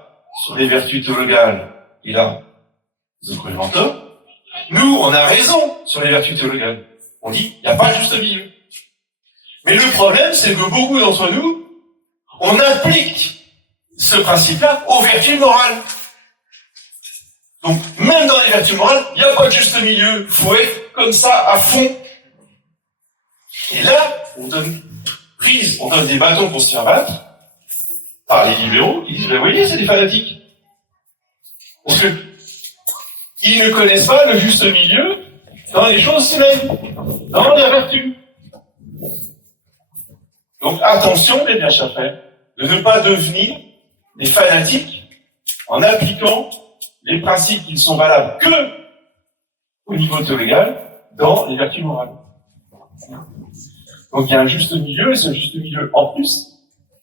sur les vertus théologales, et là, ils ont complètement tort. Nous, on a raison sur les vertus théologales. On dit, il n'y a pas de juste milieu. Mais le problème, c'est que beaucoup d'entre nous, on applique ce principe-là aux vertus morales. Donc, même dans les vertus morales, il n'y a pas de juste milieu. Il faut être comme ça, à fond. Et là, on donne des bâtons pour se faire battre par les libéraux qui disent, vous voyez, c'est des fanatiques. Parce que ils ne connaissent pas le juste milieu dans les choses humaines, dans la vertu. Donc attention, mes bien chers frères, de ne pas devenir des fanatiques en appliquant les principes qui ne sont valables que au niveau théologal dans les vertus morales. Donc il y a un juste milieu, et ce juste milieu, en plus,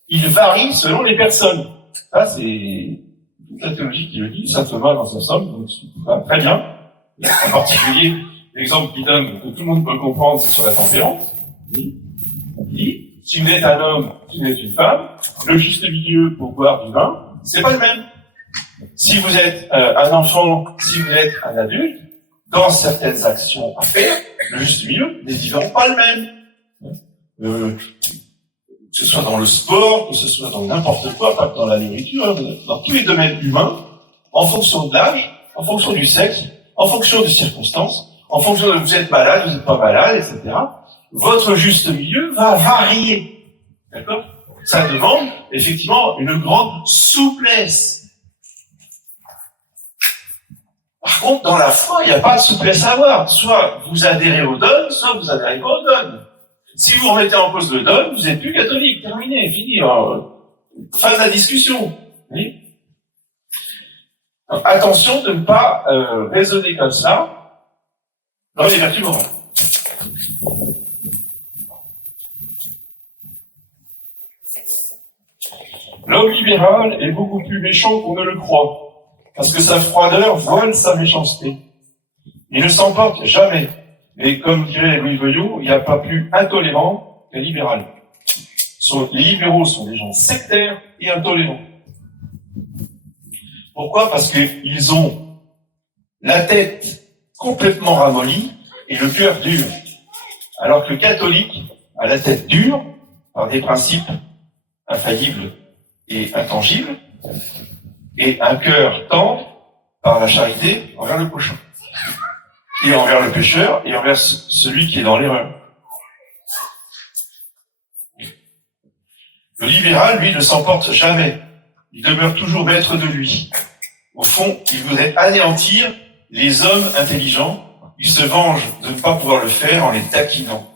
il varie selon les personnes. Ça, c'est toute la théologie qui le dit, saint Thomas dans sa somme, donc très bien. En particulier, l'exemple qu'il donne, que tout le monde peut comprendre, c'est sur la tempérance. Il dit, si vous êtes un homme, si vous êtes une femme, le juste milieu pour boire du vin, c'est pas le même. Si vous êtes un enfant, si vous êtes un adulte, dans certaines actions à faire, le juste milieu n'est évidemment pas le même. Que ce soit dans le sport, que ce soit dans n'importe quoi, pas que dans la nourriture, dans tous les domaines humains, en fonction de l'âge, en fonction du sexe, en fonction des circonstances, en fonction de vous êtes malade, vous n'êtes pas malade, etc. Votre juste milieu va varier. D'accord? Ça demande effectivement une grande souplesse. Par contre, dans la foi, il n'y a pas de souplesse à avoir. Soit vous adhérez au dogme, soit vous adhérez pas au dogme. Si vous remettez en cause le dogme, vous n'êtes plus catholique. Terminé, fini. Fin de la discussion. Oui. Donc, attention de ne pas raisonner comme ça dans les vertus morales. L'homme libéral est beaucoup plus méchant qu'on ne le croit, parce que sa froideur voile sa méchanceté. Il ne s'emporte jamais. Et comme dirait Louis Veuillot, il n'y a pas plus intolérant qu'un libéral. Les libéraux sont des gens sectaires et intolérants. Pourquoi? Parce qu'ils ont la tête complètement ramollie et le cœur dur. Alors que le catholique a la tête dure par des principes infaillibles et intangibles, et un cœur tendre par la charité envers le prochain, et envers le pécheur, et envers celui qui est dans l'erreur. Le libéral, lui, ne s'emporte jamais. Il demeure toujours maître de lui. Au fond, il voudrait anéantir les hommes intelligents. Il se venge de ne pas pouvoir le faire en les taquinant.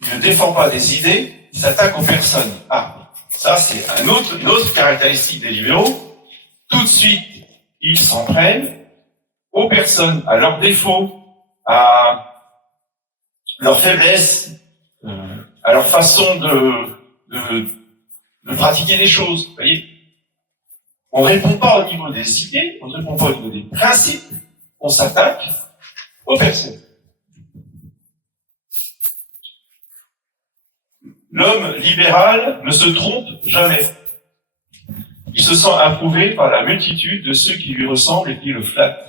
Il ne défend pas des idées, il s'attaque aux personnes. Ah, ça c'est une autre caractéristique des libéraux. Tout de suite, ils s'en prennent aux personnes, à leurs défauts, à leurs faiblesses, à leur façon de pratiquer les choses. Vous voyez, on ne répond pas au niveau des idées, on ne répond pas au niveau des principes, on s'attaque aux personnes. L'homme libéral ne se trompe jamais. Il se sent approuvé par la multitude de ceux qui lui ressemblent et qui le flattent.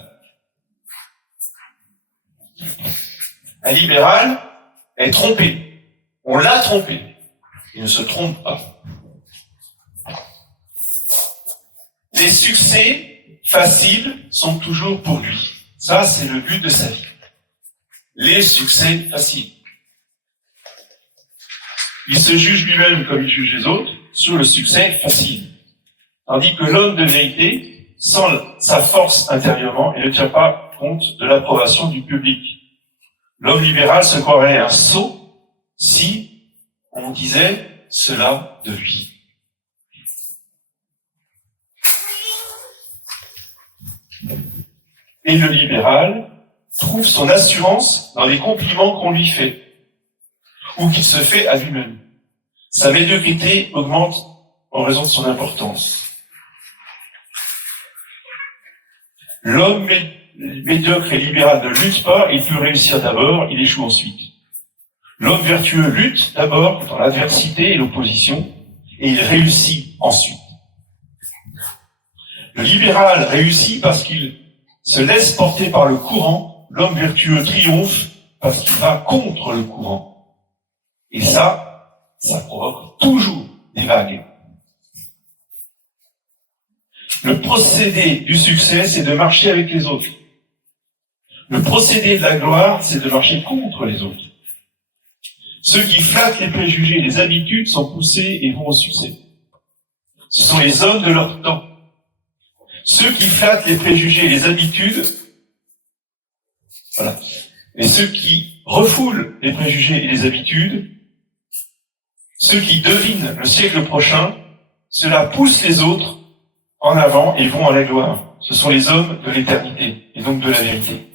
Un libéral est trompé. On l'a trompé. Il ne se trompe pas. Les succès faciles sont toujours pour lui. Ça, c'est le but de sa vie. Les succès faciles. Il se juge lui-même comme il juge les autres sur le succès facile. Tandis que l'homme de vérité sent sa force intérieurement et ne tient pas compte de l'approbation du public. L'homme libéral se croirait un sot si on disait cela de lui. Et le libéral trouve son assurance dans les compliments qu'on lui fait, ou qu'il se fait à lui-même. Sa médiocrité augmente en raison de son importance. L'homme médiocre et libéral ne lutte pas, il peut réussir d'abord, il échoue ensuite. L'homme vertueux lutte d'abord dans l'adversité et l'opposition, et il réussit ensuite. Le libéral réussit parce qu'il se laisse porter par le courant, l'homme vertueux triomphe parce qu'il va contre le courant. Et ça provoque toujours des vagues. Le procédé du succès, c'est de marcher avec les autres. Le procédé de la gloire, c'est de marcher contre les autres. Ceux qui flattent les préjugés et les habitudes sont poussés et vont au succès. Ce sont les hommes de leur temps. Ceux qui flattent les préjugés et les habitudes, voilà. Et ceux qui refoulent les préjugés et les habitudes, ceux qui devinent le siècle prochain, cela pousse les autres en avant et vont à la gloire. Ce sont les hommes de l'éternité et donc de la vérité.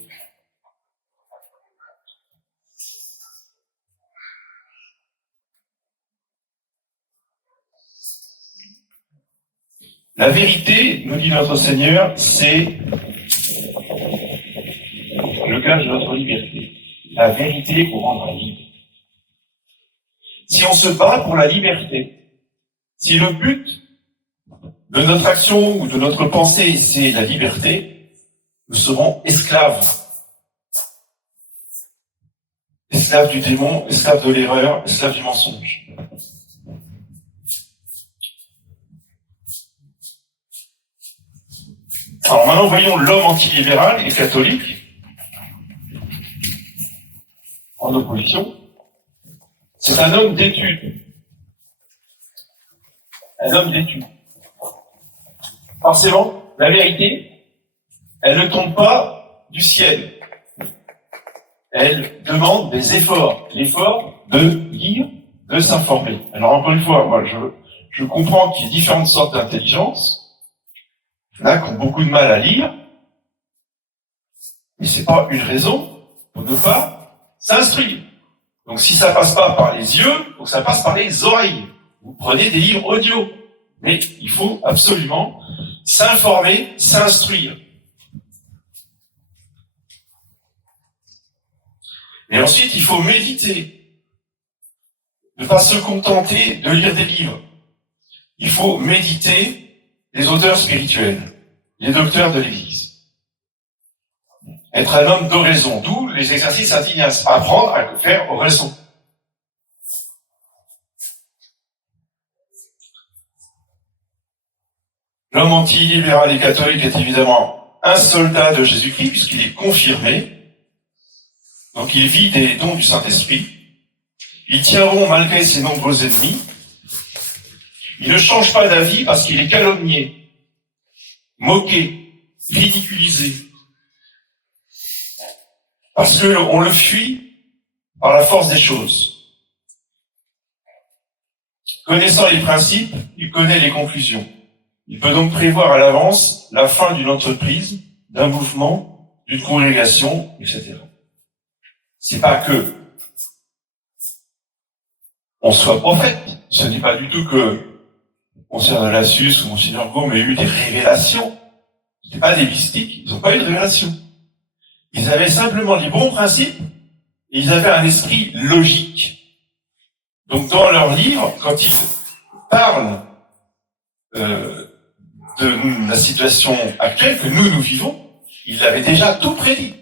La vérité, nous dit notre Seigneur, c'est le gage de notre liberté. La vérité vous rendra libre. Si on se bat pour la liberté, si le but de notre action ou de notre pensée, c'est la liberté, nous serons esclaves. Esclaves du démon, esclaves de l'erreur, esclaves du mensonge. Alors maintenant, voyons l'homme antilibéral et catholique en opposition. C'est un homme d'études. Un homme d'études. Forcément, la vérité, elle ne tombe pas du ciel. Elle demande des efforts. L'effort de lire, de s'informer. Alors encore une fois, moi je comprends qu'il y a différentes sortes d'intelligence. Il y en a qui ont beaucoup de mal à lire, mais c'est pas une raison pour ne pas s'instruire. Donc si ça passe pas par les yeux, il faut que ça passe par les oreilles. Vous prenez des livres audio, mais il faut absolument s'informer, s'instruire. Et ensuite, il faut méditer. Ne pas se contenter de lire des livres. Il faut méditer les auteurs spirituels, les docteurs de l'Église. Être un homme d'oraison, d'où les exercices Athinas, apprendre à faire oraison. L'homme anti-libéral et catholique est évidemment un soldat de Jésus-Christ, puisqu'il est confirmé. Donc il vit des dons du Saint-Esprit. Il tient bon malgré ses nombreux ennemis. Il ne change pas d'avis parce qu'il est calomnié, moqué, ridiculisé. Parce qu'on le fuit par la force des choses. Connaissant les principes, il connaît les conclusions. Il peut donc prévoir à l'avance la fin d'une entreprise, d'un mouvement, d'une congrégation, etc. C'est pas que on soit prophète. Ce n'est pas du tout que Monseigneur de Lassus ou Monseigneur Gaume aient eu des révélations. Ce n'étaient pas des mystiques, ils n'ont pas eu de révélation. Ils avaient simplement les bons principes et ils avaient un esprit logique. Donc dans leurs livres, quand ils parlent de la situation actuelle que nous vivons, ils l'avaient déjà tout prédit.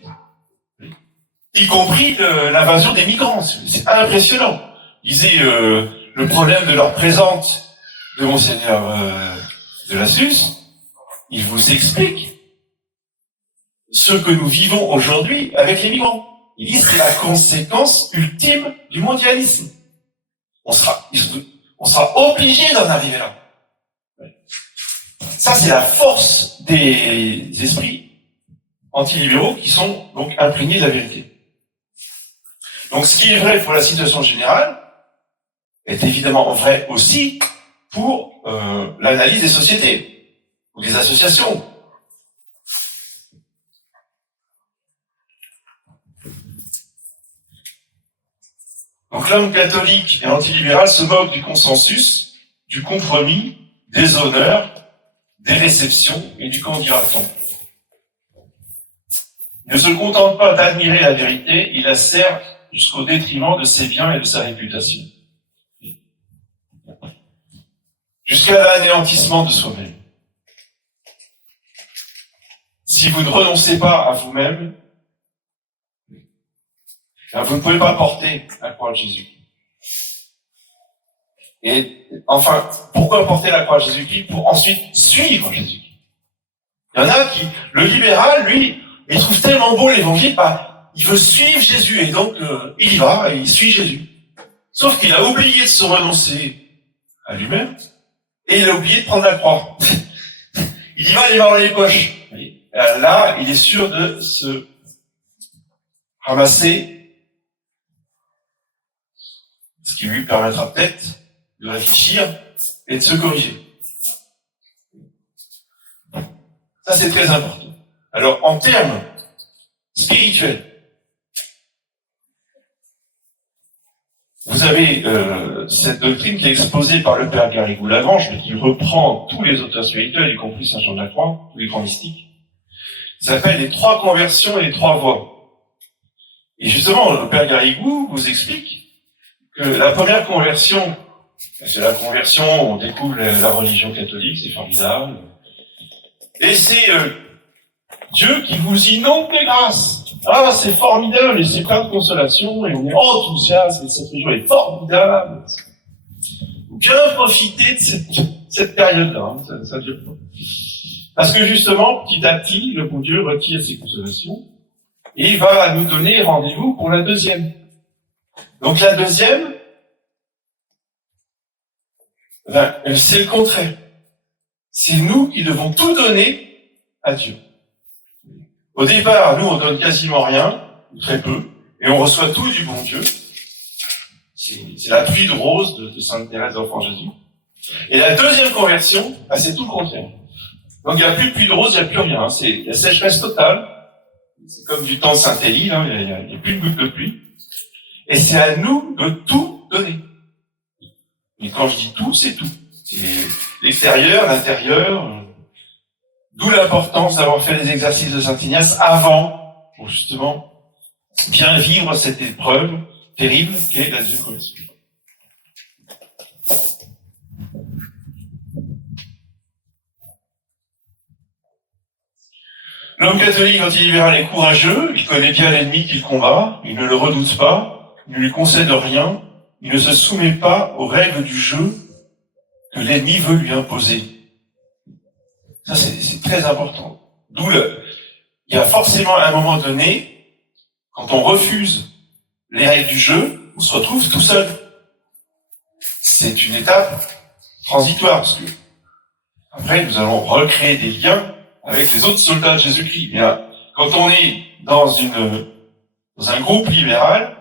Y compris l'invasion des migrants. C'est impressionnant. Ils disaient le problème de leur présente de Monseigneur de Lassus, il vous explique ce que nous vivons aujourd'hui avec les migrants. Il dit c'est la conséquence ultime du mondialisme. On sera obligé d'en arriver là. Ça, c'est la force des esprits antilibéraux qui sont donc imprégnés de la vérité. Donc ce qui est vrai pour la situation générale est évidemment vrai aussi pour l'analyse des sociétés ou des associations. Donc l'homme catholique et antilibéral se moque du consensus, du compromis, des honneurs, des réceptions et du qu'en dira-t-on. Il ne se contente pas d'admirer la vérité, il la sert jusqu'au détriment de ses biens et de sa réputation. Jusqu'à l'anéantissement de soi-même. Si vous ne renoncez pas à vous-même, vous ne pouvez pas porter la croix de Jésus. Et enfin, pourquoi porter la croix de Jésus-Christ? Pour ensuite suivre Jésus. Il y en a qui, le libéral, lui, il trouve tellement beau l'évangile, il veut suivre Jésus et donc il y va et il suit Jésus. Sauf qu'il a oublié de se renoncer à lui-même et il a oublié de prendre la croix. Il y va les mains dans les poches. Là, il est sûr de se ramasser, ce qui lui permettra peut-être de réfléchir et de se corriger. Ça, c'est très important. Alors, en termes spirituels, vous avez cette doctrine qui est exposée par le père Garrigou-Lagrange, mais qui reprend tous les auteurs spirituels, y compris Saint Jean de la Croix, tous les grands mystiques. Ça s'appelle les 3 conversions et les 3 voies. Et justement, le père Garrigou vous explique que la première conversion, c'est la conversion, on découvre la religion catholique, c'est formidable. Et c'est Dieu qui vous inonde de grâce. Ah, c'est formidable, et c'est plein de consolation, et on est enthousiaste, et cette religion est formidable. Bien profiter de cette période-là, hein, ça dure pas. Parce que justement, petit à petit, le bon Dieu retire ses consolations, et il va nous donner rendez-vous pour la deuxième. Donc la deuxième, c'est le contraire. C'est nous qui devons tout donner à Dieu. Au départ, nous, on donne quasiment rien, ou très peu, et on reçoit tout du bon Dieu. C'est la pluie de roses de Sainte Thérèse d'Enfant Jésus. Et la deuxième conversion, c'est tout le contraire. Donc il n'y a plus de pluie de roses, il n'y a plus rien. C'est la sécheresse totale. C'est comme du temps de Saint-Élie, hein, il n'y a plus de goutte de pluie. Et c'est à nous de tout donner. Et quand je dis tout, c'est tout. C'est l'extérieur, l'intérieur. D'où l'importance d'avoir fait les exercices de Saint Ignace avant, pour justement bien vivre cette épreuve terrible qu'est la deuxième conversion. L'homme catholique antilibéral est courageux, il connaît bien l'ennemi qu'il combat, il ne le redoute pas, il ne lui concède rien, il ne se soumet pas aux règles du jeu que l'ennemi veut lui imposer. Ça, c'est très important. D'où il y a forcément un moment donné, quand on refuse les règles du jeu, on se retrouve tout seul. C'est une étape transitoire, parce que après, nous allons recréer des liens avec les autres soldats de Jésus-Christ. Bien, quand on est dans un groupe libéral,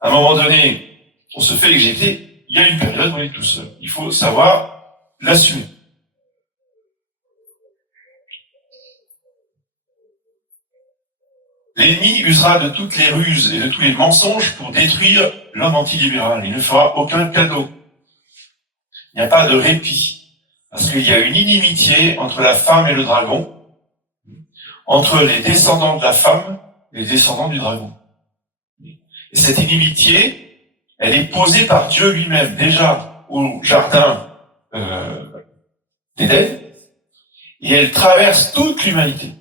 à un moment donné, on se fait éjecter, il y a une période où on est tout seul. Il faut savoir l'assumer. L'ennemi usera de toutes les ruses et de tous les mensonges pour détruire l'homme antilibéral. Il ne fera aucun cadeau. Il n'y a pas de répit. Parce qu'il y a une inimitié entre la femme et le dragon, entre les descendants de la femme et les descendants du dragon. Et cette inimitié, elle est posée par Dieu lui-même, déjà au jardin d'Éden, et elle traverse toute l'humanité.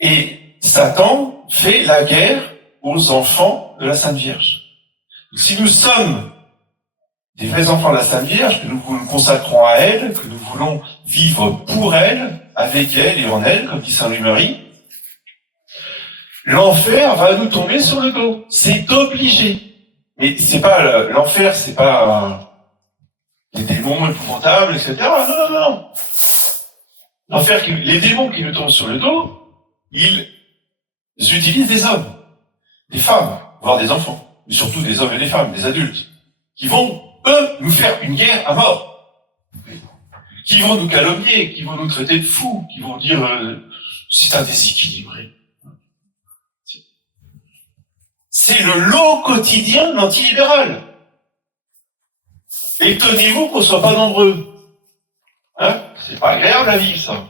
Et Satan fait la guerre aux enfants de la Sainte Vierge. Donc, si nous sommes des vrais enfants de la Sainte Vierge, que nous nous consacrons à elle, que nous voulons vivre pour elle, avec elle et en elle, comme dit Saint Louis-Marie, l'enfer va nous tomber sur le dos. C'est obligé. Mais c'est pas l'enfer, c'est pas des démons épouvantables, etc. Non, non, non. L'enfer, les démons qui nous tombent sur le dos, ils utilisent des hommes, des femmes, voire des enfants, mais surtout des hommes et des femmes, des adultes, qui vont eux, nous faire une guerre à mort. Qui vont nous calomnier, qui vont nous traiter de fous, qui vont dire c'est un déséquilibré. C'est le lot quotidien de l'antilibéral. Étonnez-vous qu'on soit pas nombreux. Hein? C'est pas agréable à vivre, ça.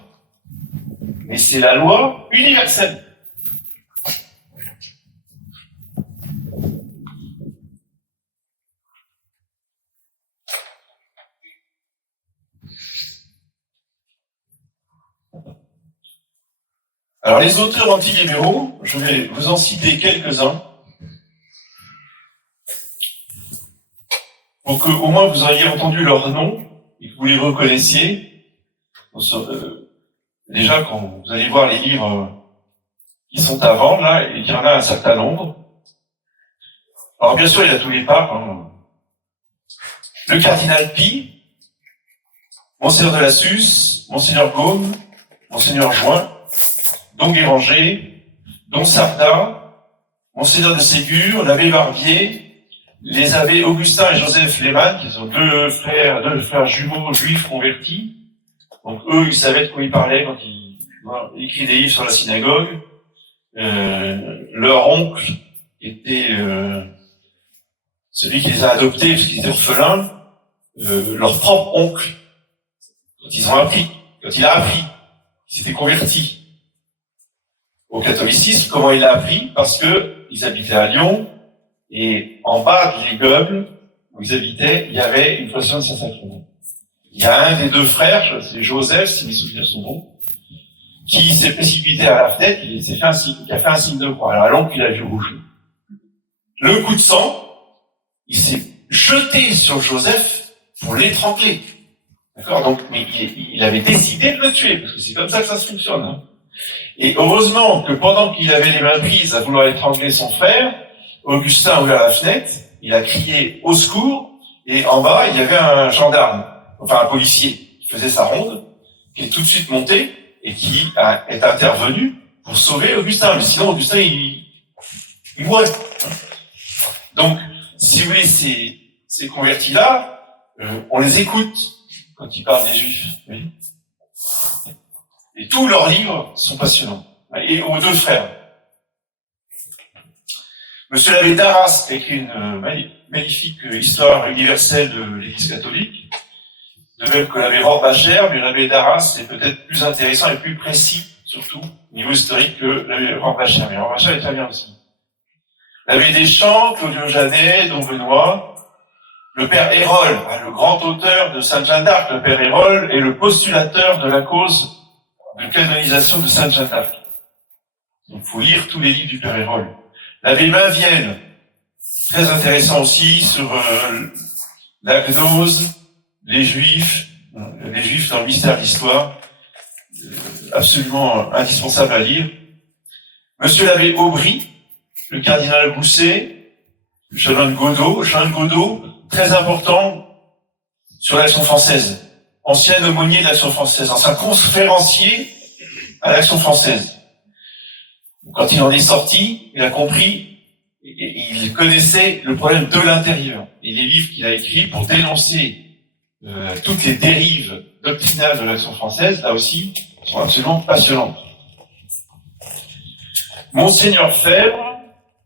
Mais c'est la loi universelle. Alors, les auteurs antilibéraux, je vais vous en citer quelques-uns, pour que, au moins, vous ayez entendu leur nom, et que vous les reconnaissiez. Déjà, quand vous allez voir les livres qui sont à vendre, là, il y en a un certain nombre. Alors, bien sûr, il y a tous les papes, hein. Le cardinal Pie, Monseigneur de la Susse, Monseigneur Gaume, Monseigneur Join, Don Guéranger, Don Sarda, Monseigneur de Ségur, l'abbé Barbier, les abbés Augustin et Joseph Lehmann, qui sont deux frères jumeaux juifs convertis. Donc eux, ils savaient de quoi ils parlaient quand ils écrivaient des livres sur la synagogue. Leur oncle était celui qui les a adoptés parce qu'ils étaient orphelins. Leur propre oncle, quand il a appris, il s'était converti au catholicisme. Comment il a appris? Parce que ils habitaient à Lyon, et en bas de l'immeuble où ils habitaient, il y avait une procession de Saint-Sacrement. Il y a un des deux frères, c'est Joseph, si mes souvenirs sont bons, qui s'est précipité à la fenêtre, qui a fait un signe de croix. Alors l'oncle, il a vu rouge. Le coup de sang, il s'est jeté sur Joseph pour l'étrangler. D'accord? Donc, mais il avait décidé de le tuer, parce que c'est comme ça que ça se fonctionne, hein. Et heureusement que pendant qu'il avait les mains prises à vouloir étrangler son frère, Augustin a ouvert la fenêtre, il a crié au secours, et en bas, il y avait un gendarme, enfin un policier, qui faisait sa ronde, qui est tout de suite monté, et qui est intervenu pour sauver Augustin. Mais sinon, Augustin, il mourait. Donc, si vous voulez, ces convertis-là, on les écoute quand ils parlent des Juifs. Oui. Et tous leurs livres sont passionnants. Et aux deux frères. Monsieur l'abbé d'Arras a écrit une magnifique histoire universelle de l'Église catholique, de même que l'abbé Rorbacher, mais l'abbé d'Arras est peut-être plus intéressant et plus précis, surtout, au niveau historique, que l'abbé Rorbacher. Mais Rorbacher est très bien aussi. L'abbé Deschamps, Claudio Janet, Don Benoît, le père Hérol, le grand auteur de Sainte Jeanne d'Arc. Le père Hérol est le postulateur de la cause de canonisation de Sainte Jeanne d'Arc. Donc, il faut lire tous les livres du père Hérol. L'abbé Mainvienne, très intéressant aussi sur la gnose, les Juifs dans le mystère de l'histoire, absolument indispensable à lire. Monsieur l'abbé Aubry, le cardinal Bousset, le chanoine Godot, très important sur l'Action française, ancien aumônier de l'Action française, ancien conférencier à l'Action française. Quand il en est sorti, il a compris, et il connaissait le problème de l'intérieur. Et les livres qu'il a écrits pour dénoncer toutes les dérives doctrinales de l'Action française, là aussi, sont absolument passionnantes. Monseigneur Fèvre,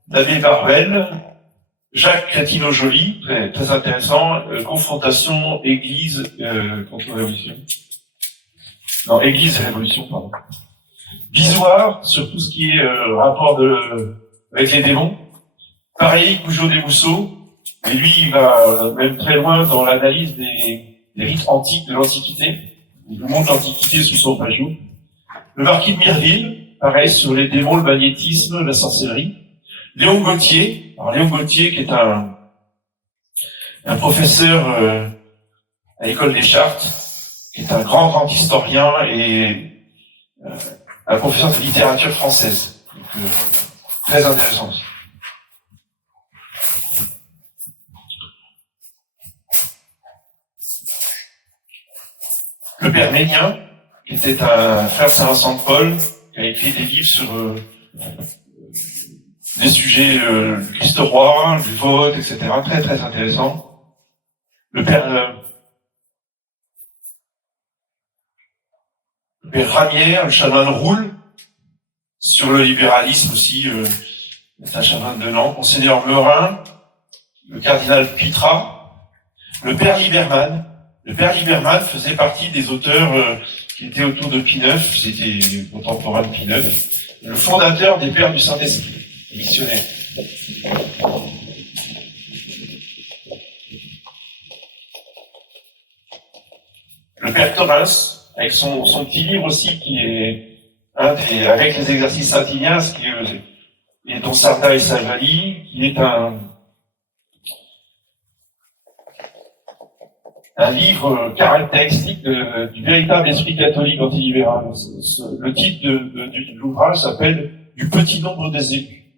l'abbé Barbel, Jacques Crétino-Joly, très intéressant, confrontation Église contre Révolution. Non, Église et Révolution, pardon. Bisoire, sur tout ce qui est rapport avec les démons. Pareil, Cujo des Mousseaux, et lui, il va même très loin dans l'analyse des rites antiques de l'Antiquité. Il nous montre l'Antiquité sous son jour. Le marquis de Mireville, pareil, sur les démons, le magnétisme, la sorcellerie. Léon Gauthier, qui est un professeur à l'école des Chartes, qui est un grand historien et un professeur de littérature française. Donc, très intéressant aussi. Le père Ménien, qui était un frère de Saint-Vincent de Paul, qui a écrit des livres sur des sujets du Christ roi, du vote, etc. Très très intéressant. Le père Ramière, le chanoine Roule, sur le libéralisme aussi, c'est un chanoine de Nantes, Monseigneur Meurin, le cardinal Pitra, le père Liberman. Le père Liberman faisait partie des auteurs qui étaient autour de Pie IX, c'était contemporain de Pie IX, le fondateur des Pères du Saint-Esprit, missionnaire. Le père Thomas, avec son petit livre aussi, qui est avec les exercices Saint-Ignace, qui est dans Sarda et Savali, qui est un livre caractéristique du véritable esprit catholique antilibéral. Le titre de l'ouvrage s'appelle « Du petit nombre des élus »,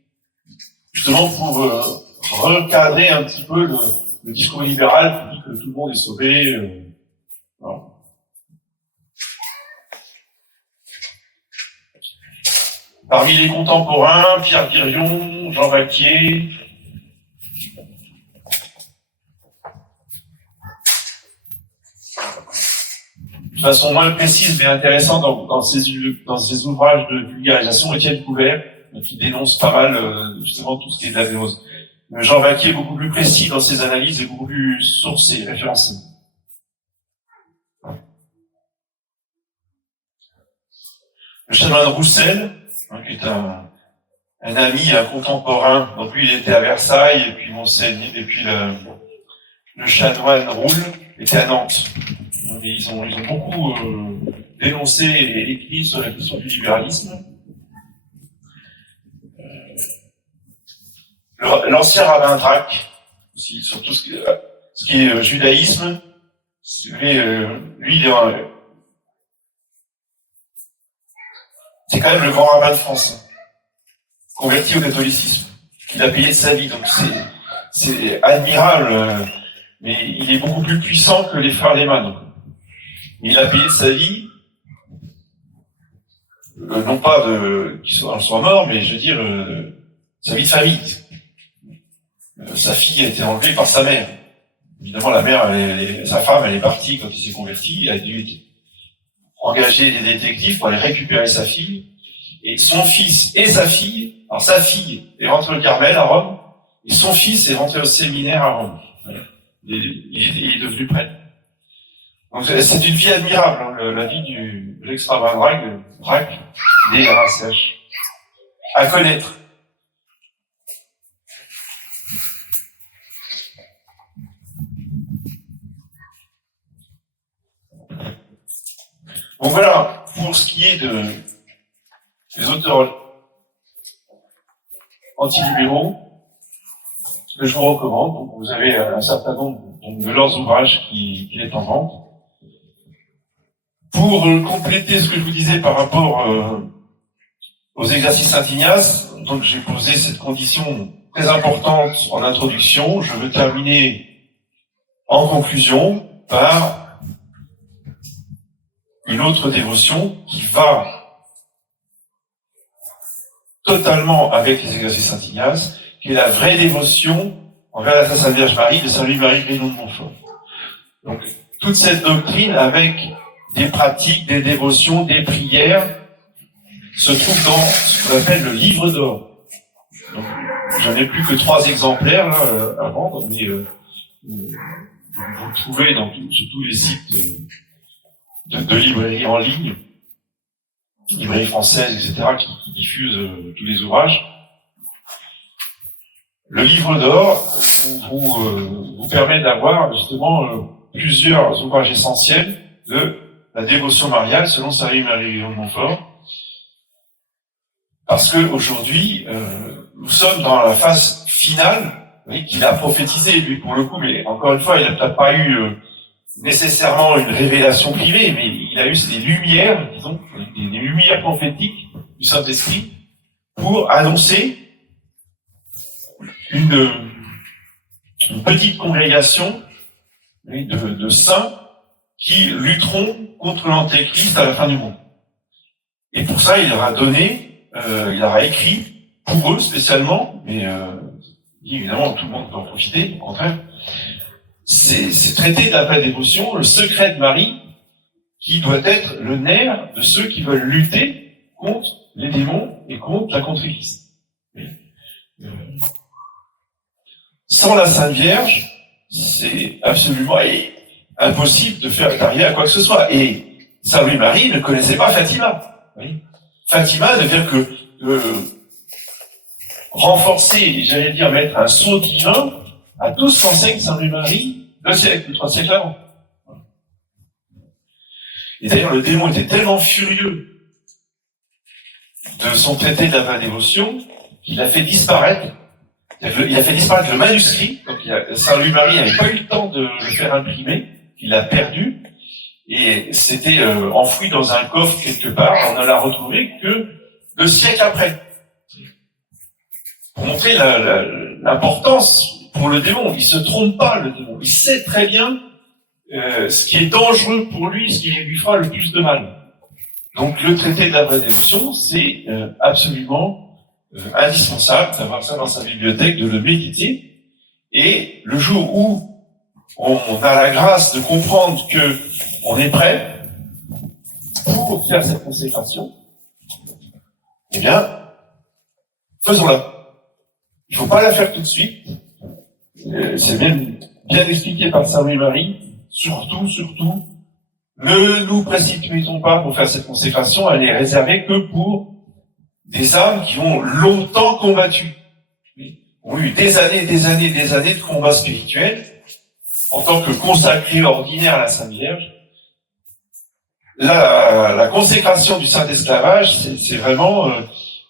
justement pour recadrer un petit peu le discours libéral qui dit que tout le monde est sauvé. Voilà. Parmi les contemporains, Pierre Dirion, Jean Vaquier, de façon moins précise mais intéressante dans ces ouvrages de vulgarisation, Étienne Couvert, qui dénonce pas mal justement tout ce qui est de la dénose. Jean Vaquier est beaucoup plus précis dans ses analyses et beaucoup plus sourcé, référencé. Le chanoine Roussel, qui est un ami, un contemporain, donc lui il était à Versailles, et puis Monseigneur, et puis le chanoine Roule était à Nantes. Donc, ils ont beaucoup dénoncé et écrit sur la question du libéralisme. L'ancien rabbin Drac, aussi, sur tout ce qui est judaïsme, lui c'est quand même le grand rabbin de France, converti au catholicisme. Il a payé de sa vie, donc c'est admirable, mais il est beaucoup plus puissant que les frères Lehmann. Il a payé de sa vie, non pas qu'il soit mort, mais je veux dire, sa vie de famille. Sa fille a été enlevée par sa mère. Évidemment, la mère, sa femme, elle est partie quand il s'est converti. Il a dû engager des détectives pour aller récupérer sa fille. Et son fils et sa fille, alors sa fille est rentrée au Carmel à Rome, et son fils est rentré au séminaire à Rome. Voilà. Il est devenu prêtre. Donc c'est une vie admirable, hein, la vie de l'extra-rabbin Drac, des RACH. À connaître. Donc voilà, pour ce qui est des auteurs antilibéraux, que je vous recommande, donc vous avez un certain nombre de leurs ouvrages qui est en vente. Pour compléter ce que je vous disais par rapport aux exercices Saint-Ignace, donc j'ai posé cette condition très importante en introduction. Je veux terminer en conclusion par une autre dévotion qui va totalement avec les exercices Saint-Ignace, qui est la vraie dévotion envers la Sainte Vierge Marie de Saint Louis-Marie Grignon de Montfort. Donc, toute cette doctrine avec des pratiques, des dévotions, des prières, se trouve dans ce qu'on appelle le livre d'or. Donc, j'en ai plus que 3 exemplaires là, à vendre, mais vous le trouvez sur tous les sites de librairies en ligne, librairies françaises, etc., qui diffusent tous les ouvrages. Le livre d'or vous permet d'avoir justement plusieurs ouvrages essentiels de la dévotion mariale selon Saint Louis-Marie Grignon de Montfort. Parce que aujourd'hui, nous sommes dans la phase finale, oui, qu'il a prophétisé lui pour le coup, mais encore une fois, il n'a peut-être pas eu nécessairement une révélation privée, mais il a eu des lumières, disons, des lumières prophétiques du Saint-Esprit pour annoncer une petite congrégation, oui, de saints qui lutteront contre l'Antéchrist à la fin du monde. Et pour ça, il leur a donné, il leur a écrit, pour eux spécialement, mais évidemment tout le monde peut en profiter, au contraire, c'est traité de la vraie dévotion, le secret de Marie, qui doit être le nerf de ceux qui veulent lutter contre les démons et contre la contre-Église. Sans la Sainte Vierge, c'est absolument impossible d'arriver à quoi que ce soit. Et Saint Louis-Marie ne connaissait pas Fatima. Oui. Fatima ne vient que renforcer, j'allais dire mettre un sceau divin à tout ce qu'enseigne Saint Louis-Marie 3 siècles avant. Et d'ailleurs, le démon était tellement furieux de son traité de la vraie dévotion qu'il a fait disparaître. Il a fait disparaître le manuscrit. Donc Saint Louis-Marie n'avait pas eu le temps de le faire imprimer. Il l'a perdu. Et c'était enfoui dans un coffre quelque part. On ne l'a retrouvé que 2 siècles après. Pour montrer l'importance pour le démon. Il se trompe pas, le démon. Il sait très bien ce qui est dangereux pour lui, ce qui lui fera le plus de mal. Donc le traité de la vraie dévotion, c'est absolument indispensable d'avoir ça dans sa bibliothèque, de le méditer. Et le jour où on a la grâce de comprendre que on est prêt pour faire cette consécration, eh bien, faisons-la. Il ne faut pas la faire tout de suite. C'est même bien expliqué par Saint Louis-Marie. Surtout, ne nous précipitons pas pour faire cette consécration. Elle est réservée que pour des âmes qui ont longtemps combattu, ont eu des années de combats spirituels en tant que consacrés ordinaires à la Sainte Vierge. La consécration du Saint-Esclavage, c'est vraiment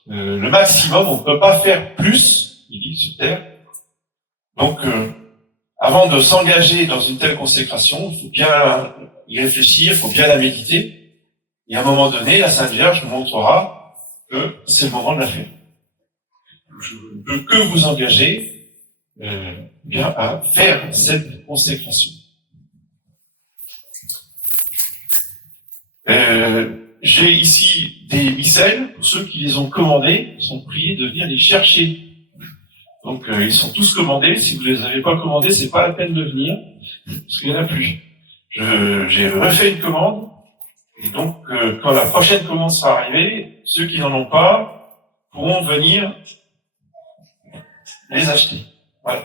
le maximum. On ne peut pas faire plus, il dit, sur terre. Donc, avant de s'engager dans une telle consécration, il faut bien y réfléchir, il faut bien la méditer. Et à un moment donné, la Sainte Vierge nous montrera que c'est le moment de la faire. Je ne peux que vous engager bien à faire cette consécration. J'ai ici des missels, pour ceux qui les ont commandés, ils sont priés de venir les chercher. Donc ils sont tous commandés, si vous les avez pas commandés, c'est pas la peine de venir, parce qu'il y en a plus. J'ai refait une commande, et donc quand la prochaine commande sera arrivée, ceux qui n'en ont pas pourront venir les acheter. Voilà.